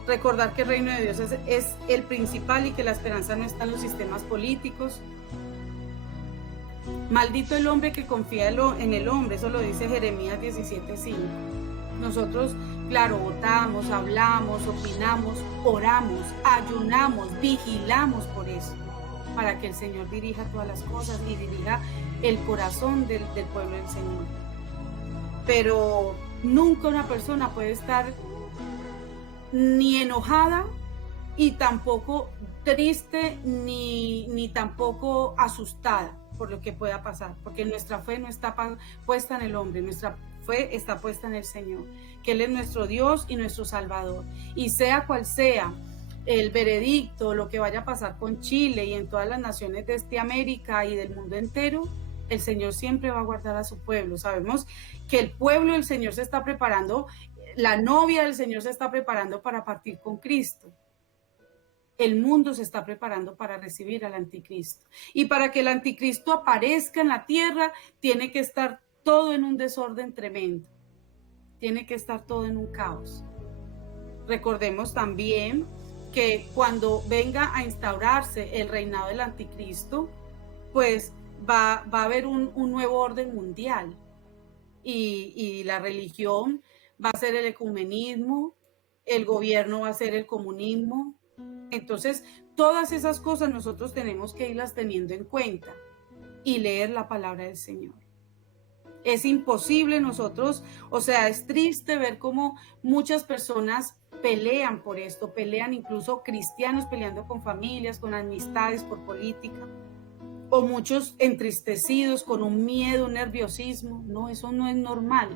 recordar que el reino de Dios es el principal y que la esperanza no está en los sistemas políticos. Maldito el hombre que confía en el hombre, eso lo dice Jeremías 17:5. Nosotros, claro, votamos, hablamos, opinamos, oramos, ayunamos, vigilamos por eso. para que el Señor dirija todas las cosas y dirija el corazón del pueblo del Señor. Pero nunca una persona puede estar ni enojada y tampoco triste ni tampoco asustada por lo que pueda pasar, porque nuestra fe no está puesta en el hombre, nuestra fe está puesta en el Señor, que Él es nuestro Dios y nuestro Salvador. Y sea cual sea el veredicto, lo que vaya a pasar con Chile y en todas las naciones de América y del mundo entero, el Señor siempre va a guardar a su pueblo. Sabemos que el pueblo del Señor se está preparando, la novia del Señor se está preparando para partir con Cristo. El mundo se está preparando para recibir al anticristo. Y para que el anticristo aparezca en la tierra, tiene que estar todo en un desorden tremendo. Tiene que estar todo en un caos. Recordemos también que cuando venga a instaurarse el reinado del anticristo, pues va a haber un nuevo orden mundial. Y la religión va a ser el ecumenismo, el gobierno va a ser el comunismo. Entonces, todas esas cosas nosotros tenemos que irlas teniendo en cuenta y leer la palabra del Señor. Es imposible nosotros, o sea, es triste ver cómo muchas personas pelean por esto, pelean incluso cristianos peleando con familias, con amistades, por política, o muchos entristecidos con un miedo, un nerviosismo. No, eso no es normal,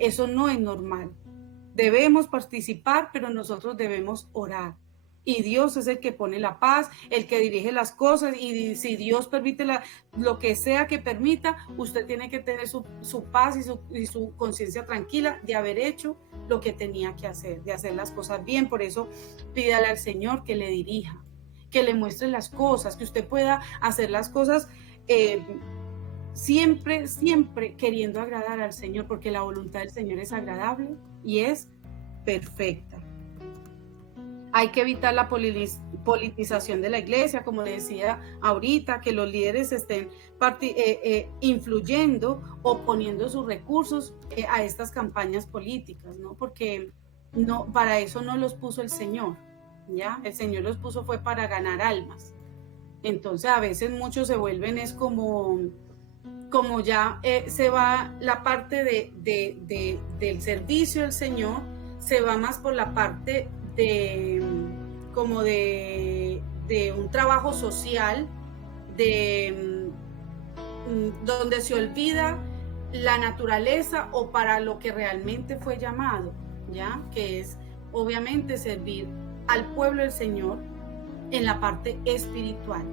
eso no es normal. Debemos participar, pero nosotros debemos orar. Y Dios es el que pone la paz, el que dirige las cosas, y si Dios permite lo que sea que permita, usted tiene que tener su paz y su conciencia tranquila de haber hecho lo que tenía que hacer, de hacer las cosas bien. Por eso pídale al Señor que le dirija, que le muestre las cosas, que usted pueda hacer las cosas siempre queriendo agradar al Señor, porque la voluntad del Señor es agradable y es perfecta. Hay que evitar la politización de la iglesia, como le decía ahorita, que los líderes estén influyendo o poniendo sus recursos a estas campañas políticas, ¿no? Porque no, para eso no los puso el Señor, ¿ya? El Señor los puso fue para ganar almas. Entonces a veces muchos se vuelven es como ya se va la parte del servicio del Señor, se va más por la parte de un trabajo social, donde se olvida la naturaleza o para lo que realmente fue llamado, ¿ya? Que es obviamente servir al pueblo del Señor en la parte espiritual.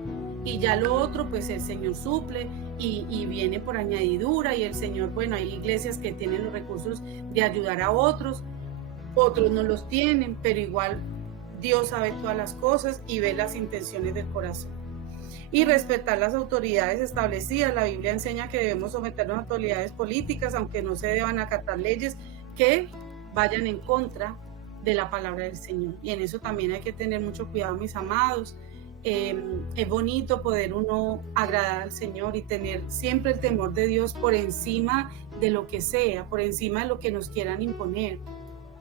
Y ya lo otro, pues el Señor suple y viene por añadidura, y el Señor, bueno, hay iglesias que tienen los recursos de ayudar a otros no los tienen, pero igual Dios sabe todas las cosas y ve las intenciones del corazón. Y respetar las autoridades establecidas. La Biblia enseña que debemos someternos a autoridades políticas, aunque no se deban acatar leyes que vayan en contra de la palabra del Señor. Y en eso también hay que tener mucho cuidado, mis amados. Es bonito poder uno agradar al Señor y tener siempre el temor de Dios por encima de lo que sea, por encima de lo que nos quieran imponer.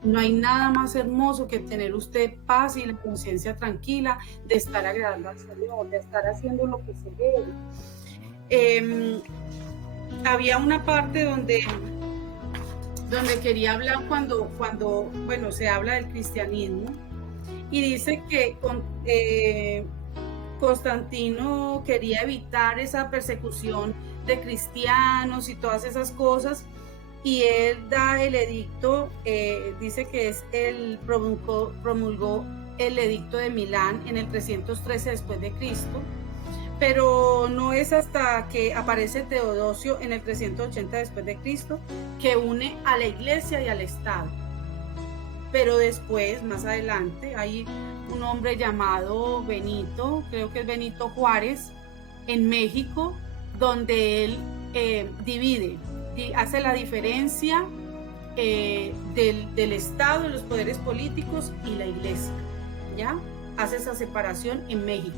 No hay nada más hermoso que tener usted paz y la conciencia tranquila de estar agradando al Señor, de estar haciendo lo que se debe. Había una parte donde quería hablar cuando bueno, se habla del cristianismo, y dice que Constantino quería evitar esa persecución de cristianos y todas esas cosas, y él da el edicto, dice que promulgó el edicto de Milán en el 313 después de Cristo, pero no es hasta que aparece Teodosio en el 380 después de Cristo que une a la iglesia y al Estado. Pero después, más adelante, hay un hombre llamado Benito, creo que es Benito Juárez, en México, donde él divide, hace la diferencia del Estado, de los poderes políticos y la iglesia, ¿ya? Hace esa separación en México.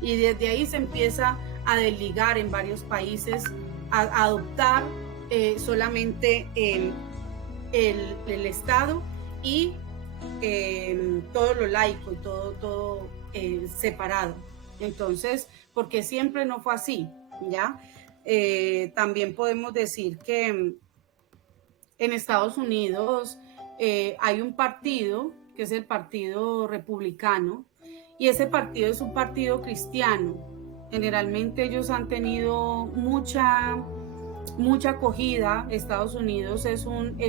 Y desde ahí se empieza a desligar en varios países, a adoptar solamente el Estado y todo lo laico y todo separado. Entonces, porque siempre no fue así, ¿ya? También podemos decir que en Estados Unidos hay un partido, que es el Partido Republicano, y ese partido es un partido cristiano. Generalmente ellos han tenido mucha acogida. Estados Unidos es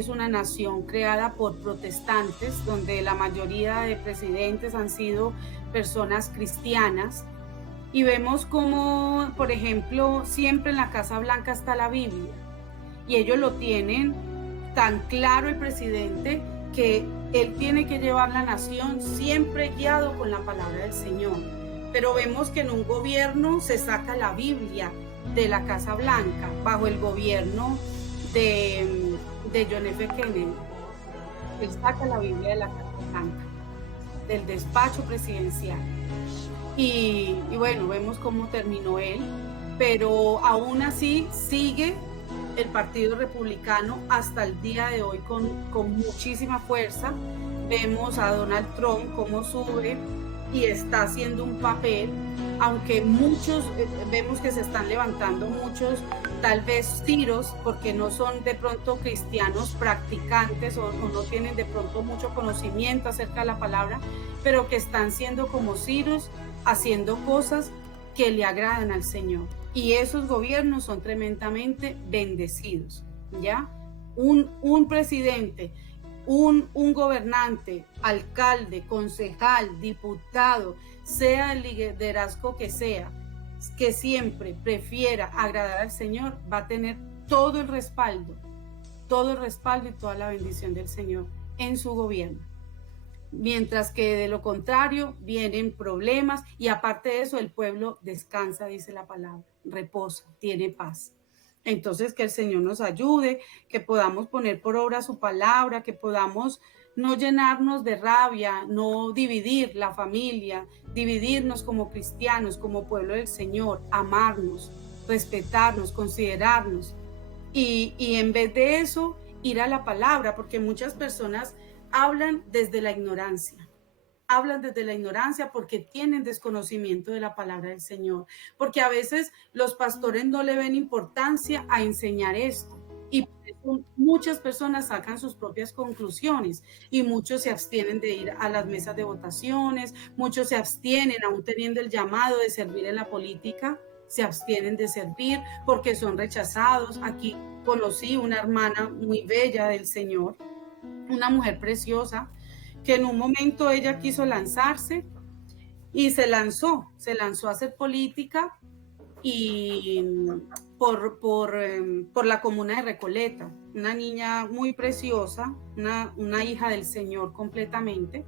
una nación creada por protestantes, donde la mayoría de presidentes han sido personas cristianas. Y vemos como, por ejemplo, siempre en la Casa Blanca está la Biblia. Y ellos lo tienen tan claro, el presidente, que él tiene que llevar la nación siempre guiado con la palabra del Señor. Pero vemos que en un gobierno se saca la Biblia de la Casa Blanca bajo el gobierno de John F. Kennedy. Él saca la Biblia de la Casa Blanca, del despacho presidencial. Y bueno, vemos cómo terminó él, pero aún así sigue el Partido Republicano hasta el día de hoy con muchísima fuerza. Vemos a Donald Trump cómo sube y está haciendo un papel, aunque muchos vemos que se están levantando muchos tal vez tiros, porque no son de pronto cristianos practicantes o no tienen de pronto mucho conocimiento acerca de la palabra, pero que están siendo como Ciros, haciendo cosas que le agradan al Señor. Y esos gobiernos son tremendamente bendecidos, ¿ya? Un presidente, un gobernante, alcalde, concejal, diputado, sea el liderazgo que sea, que siempre prefiera agradar al Señor, va a tener todo el respaldo y toda la bendición del Señor en su gobierno. Mientras que de lo contrario vienen problemas, y aparte de eso el pueblo descansa, dice la palabra, reposa, tiene paz. Entonces, que el Señor nos ayude, que podamos poner por obra su palabra, que podamos no llenarnos de rabia, no dividir la familia, dividirnos como cristianos, como pueblo del Señor, amarnos, respetarnos, considerarnos, y en vez de eso ir a la palabra, porque muchas personas hablan desde la ignorancia. Hablan desde la ignorancia porque tienen desconocimiento de la palabra del Señor. Porque a veces los pastores no le ven importancia a enseñar esto. Y por eso muchas personas sacan sus propias conclusiones y muchos se abstienen de ir a las mesas de votaciones, muchos se abstienen, aún teniendo el llamado de servir en la política, se abstienen de servir porque son rechazados. Aquí conocí una hermana muy bella del Señor, una mujer preciosa, que en un momento ella quiso lanzarse y se lanzó a hacer política, y por la comuna de Recoleta, una niña muy preciosa, una hija del Señor completamente,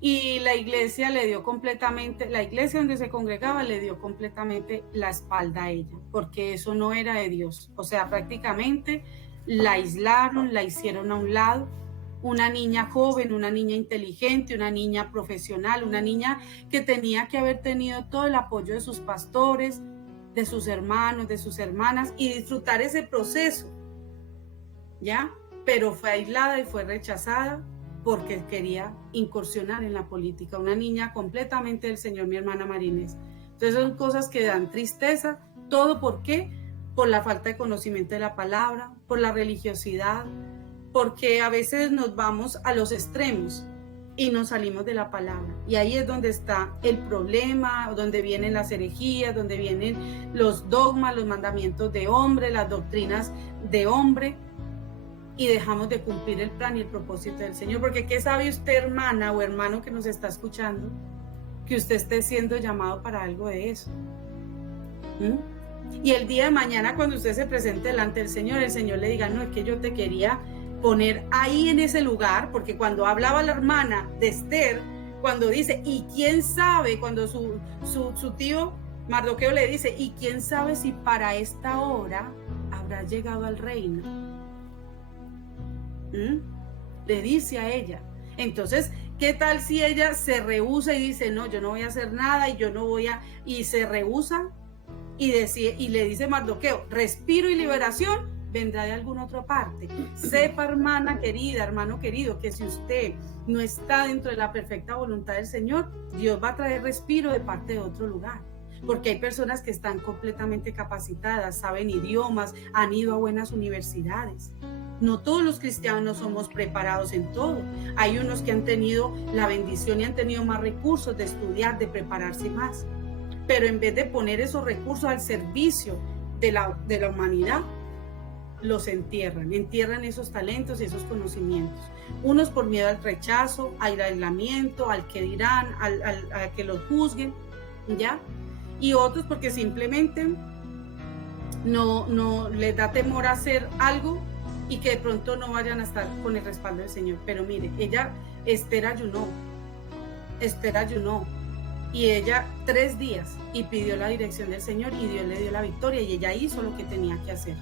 y la iglesia le dio completamente, la iglesia donde se congregaba le dio completamente la espalda a ella, porque eso no era de Dios. O sea, prácticamente la aislaron, la hicieron a un lado. Una niña joven, una niña inteligente, una niña profesional, una niña que tenía que haber tenido todo el apoyo de sus pastores, de sus hermanos, de sus hermanas, y disfrutar ese proceso, ¿ya? Pero fue aislada y fue rechazada porque quería incursionar en la política. Una niña completamente del Señor, mi hermana Marinés. Entonces son cosas que dan tristeza. ¿Todo por qué? Por la falta de conocimiento de la palabra, por la religiosidad, porque a veces nos vamos a los extremos y nos salimos de la palabra. Y ahí es donde está el problema, donde vienen las herejías, donde vienen los dogmas, los mandamientos de hombre, las doctrinas de hombre, y dejamos de cumplir el plan y el propósito del Señor. Porque ¿qué sabe usted, hermana o hermano que nos está escuchando, que usted esté siendo llamado para algo de eso? Y el día de mañana, cuando usted se presente delante del Señor, el Señor le diga: no, es que yo te quería poner ahí en ese lugar, porque cuando hablaba la hermana de Esther, cuando dice, y quién sabe, cuando su tío Mardoqueo le dice, y quién sabe si para esta hora habrá llegado al reino, le dice a ella. Entonces, ¿qué tal si ella se rehúsa y dice, no, yo no voy a hacer nada, y yo no voy a, y se rehúsa, y le dice Mardoqueo, respiro y liberación, vendrá de alguna otra parte. Sepa, hermana querida, hermano querido, que si usted no está dentro de la perfecta voluntad del Señor, Dios va a traer respiro de parte de otro lugar. Porque hay personas que están completamente capacitadas, saben idiomas, han ido a buenas universidades. No todos los cristianos somos preparados en todo. Hay unos que han tenido la bendición y han tenido más recursos de estudiar, de prepararse más. Pero en vez de poner esos recursos al servicio de la humanidad, los entierran esos talentos y esos conocimientos. Unos por miedo al rechazo, al aislamiento, al que dirán, a que los juzguen, ¿ya? Y otros porque simplemente no les da temor a hacer algo y que de pronto no vayan a estar con el respaldo del Señor. Pero mire, Esther ayunó, y ella 3 días y pidió la dirección del Señor y Dios le dio la victoria y ella hizo lo que tenía que hacer.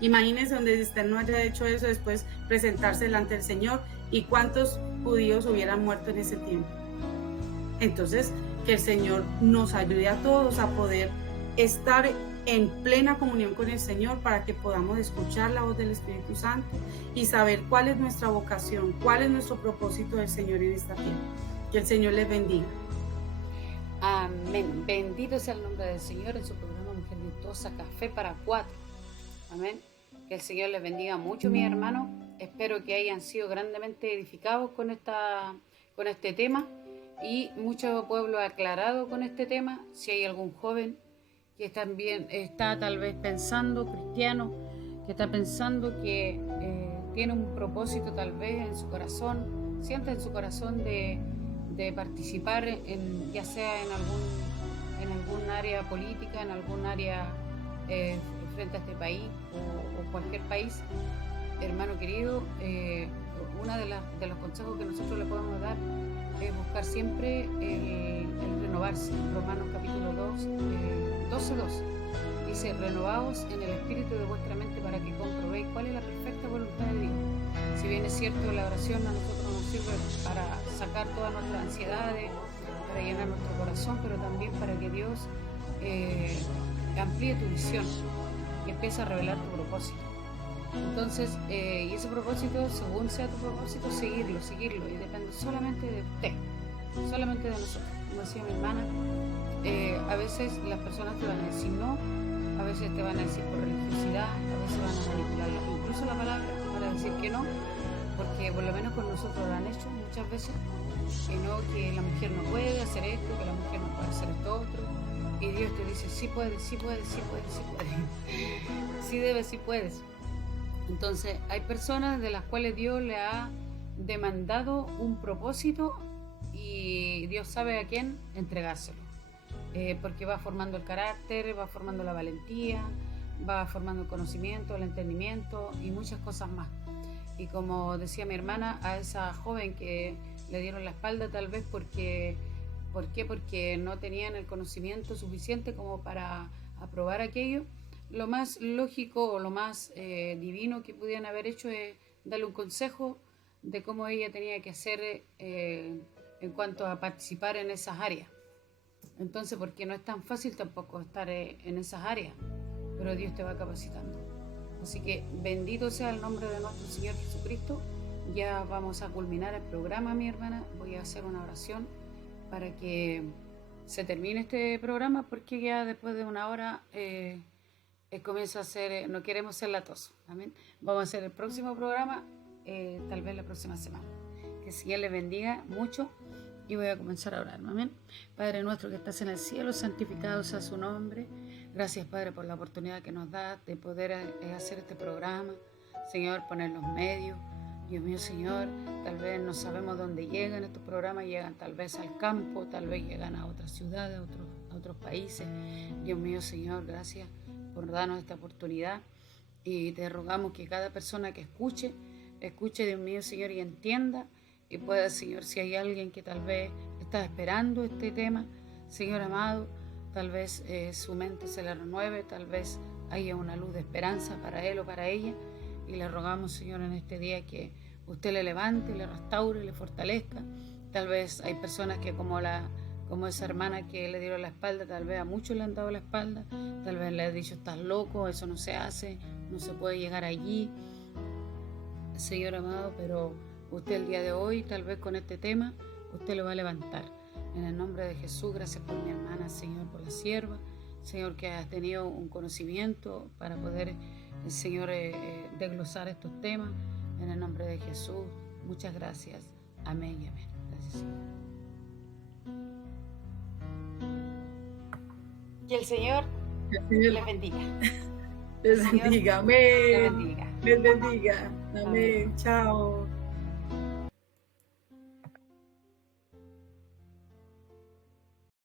Imagínense donde Esther no haya hecho eso, después presentarse delante del Señor, y cuántos judíos hubieran muerto en ese tiempo. Entonces, que el Señor nos ayude a todos a poder estar en plena comunión con el Señor para que podamos escuchar la voz del Espíritu Santo y saber cuál es nuestra vocación, cuál es nuestro propósito del Señor en esta tierra. Que el Señor les bendiga. Amén. Bendito sea el nombre del Señor en su programa Mujer Virtuosa, Café para 4. Amén. Que el Señor les bendiga mucho, mis hermanos. Espero que hayan sido grandemente edificados con este tema y mucho pueblo aclarado con este tema. Si hay algún joven que también está tal vez pensando, cristiano, que está pensando que tiene un propósito tal vez en su corazón, siente en su corazón de participar ya sea en algún área política, en algún área frente a este país o cualquier país, hermano querido, uno de los consejos que nosotros le podemos dar es buscar siempre el renovarse. Romanos capítulo 2, 12:2 dice: renovaos en el espíritu de vuestra mente para que comprobéis cuál es la perfecta voluntad de Dios. Si bien es cierto, la oración a nosotros nos sirve para sacar todas nuestras ansiedades, para llenar nuestro corazón, pero también para que Dios amplíe tu visión y empiece a revelar tu propósito. Entonces, y ese propósito, según sea tu propósito, seguirlo, y depende solamente de usted, solamente de nosotros. Como decía mi hermana, a veces las personas te van a decir no, a veces te van a decir por religiosidad, a veces van a manipular incluso la palabra para decir que no, porque por lo menos con nosotros lo han hecho muchas veces, que la mujer no puede hacer esto, que la mujer no puede hacer esto otro, y Dios te dice sí puedes, sí puedes, sí puedes, sí puedes, sí debes, sí puedes. Entonces hay personas de las cuales Dios le ha demandado un propósito y Dios sabe a quién entregárselo, porque va formando el carácter, va formando la valentía, va formando el conocimiento, el entendimiento y muchas cosas más. Y como decía mi hermana, a esa joven que le dieron la espalda tal vez ¿por qué? Porque no tenían el conocimiento suficiente como para aprobar aquello. Lo más lógico o lo más divino que pudieran haber hecho es darle un consejo de cómo ella tenía que hacer en cuanto a participar en esas áreas. Entonces, porque no es tan fácil tampoco estar en esas áreas, pero Dios te va capacitando. Así que bendito sea el nombre de nuestro Señor Jesucristo. Ya vamos a culminar el programa, mi hermana. Voy a hacer una oración para que se termine este programa, porque ya después de una hora comienzo a hacer, no queremos ser latosos. Amén. Vamos a hacer el próximo programa, tal vez la próxima semana. Que el Señor les bendiga mucho y voy a comenzar a orar. Amén. Padre nuestro que estás en el cielo, santificado sea su nombre. Gracias, Padre, por la oportunidad que nos da de poder hacer este programa. Señor, poner los medios. Dios mío, Señor, tal vez no sabemos dónde llegan estos programas, llegan tal vez al campo, tal vez llegan a otras ciudades, a otros países. Dios mío, Señor, gracias por darnos esta oportunidad y te rogamos que cada persona que escuche, Dios mío, Señor, y entienda y pueda, Señor, si hay alguien que tal vez está esperando este tema, Señor amado, tal vez su mente se le renueve, tal vez haya una luz de esperanza para él o para ella. Y le rogamos, Señor, en este día que usted le levante, le restaure, le fortalezca. Tal vez hay personas que como como esa hermana que le dieron la espalda, tal vez a muchos le han dado la espalda, tal vez le han dicho, estás loco, eso no se hace, no se puede llegar allí. Señor amado, pero usted el día de hoy, tal vez con este tema, usted lo va a levantar. En el nombre de Jesús, gracias por mi hermana, Señor, por la sierva, Señor, que has tenido un conocimiento para poder, Señor, desglosar estos temas. En el nombre de Jesús, muchas gracias. Amén y amén. Gracias, Señor. Que el Señor les bendiga. Les bendiga. Amén. Les bendiga. Les bendiga. Amén. Chao.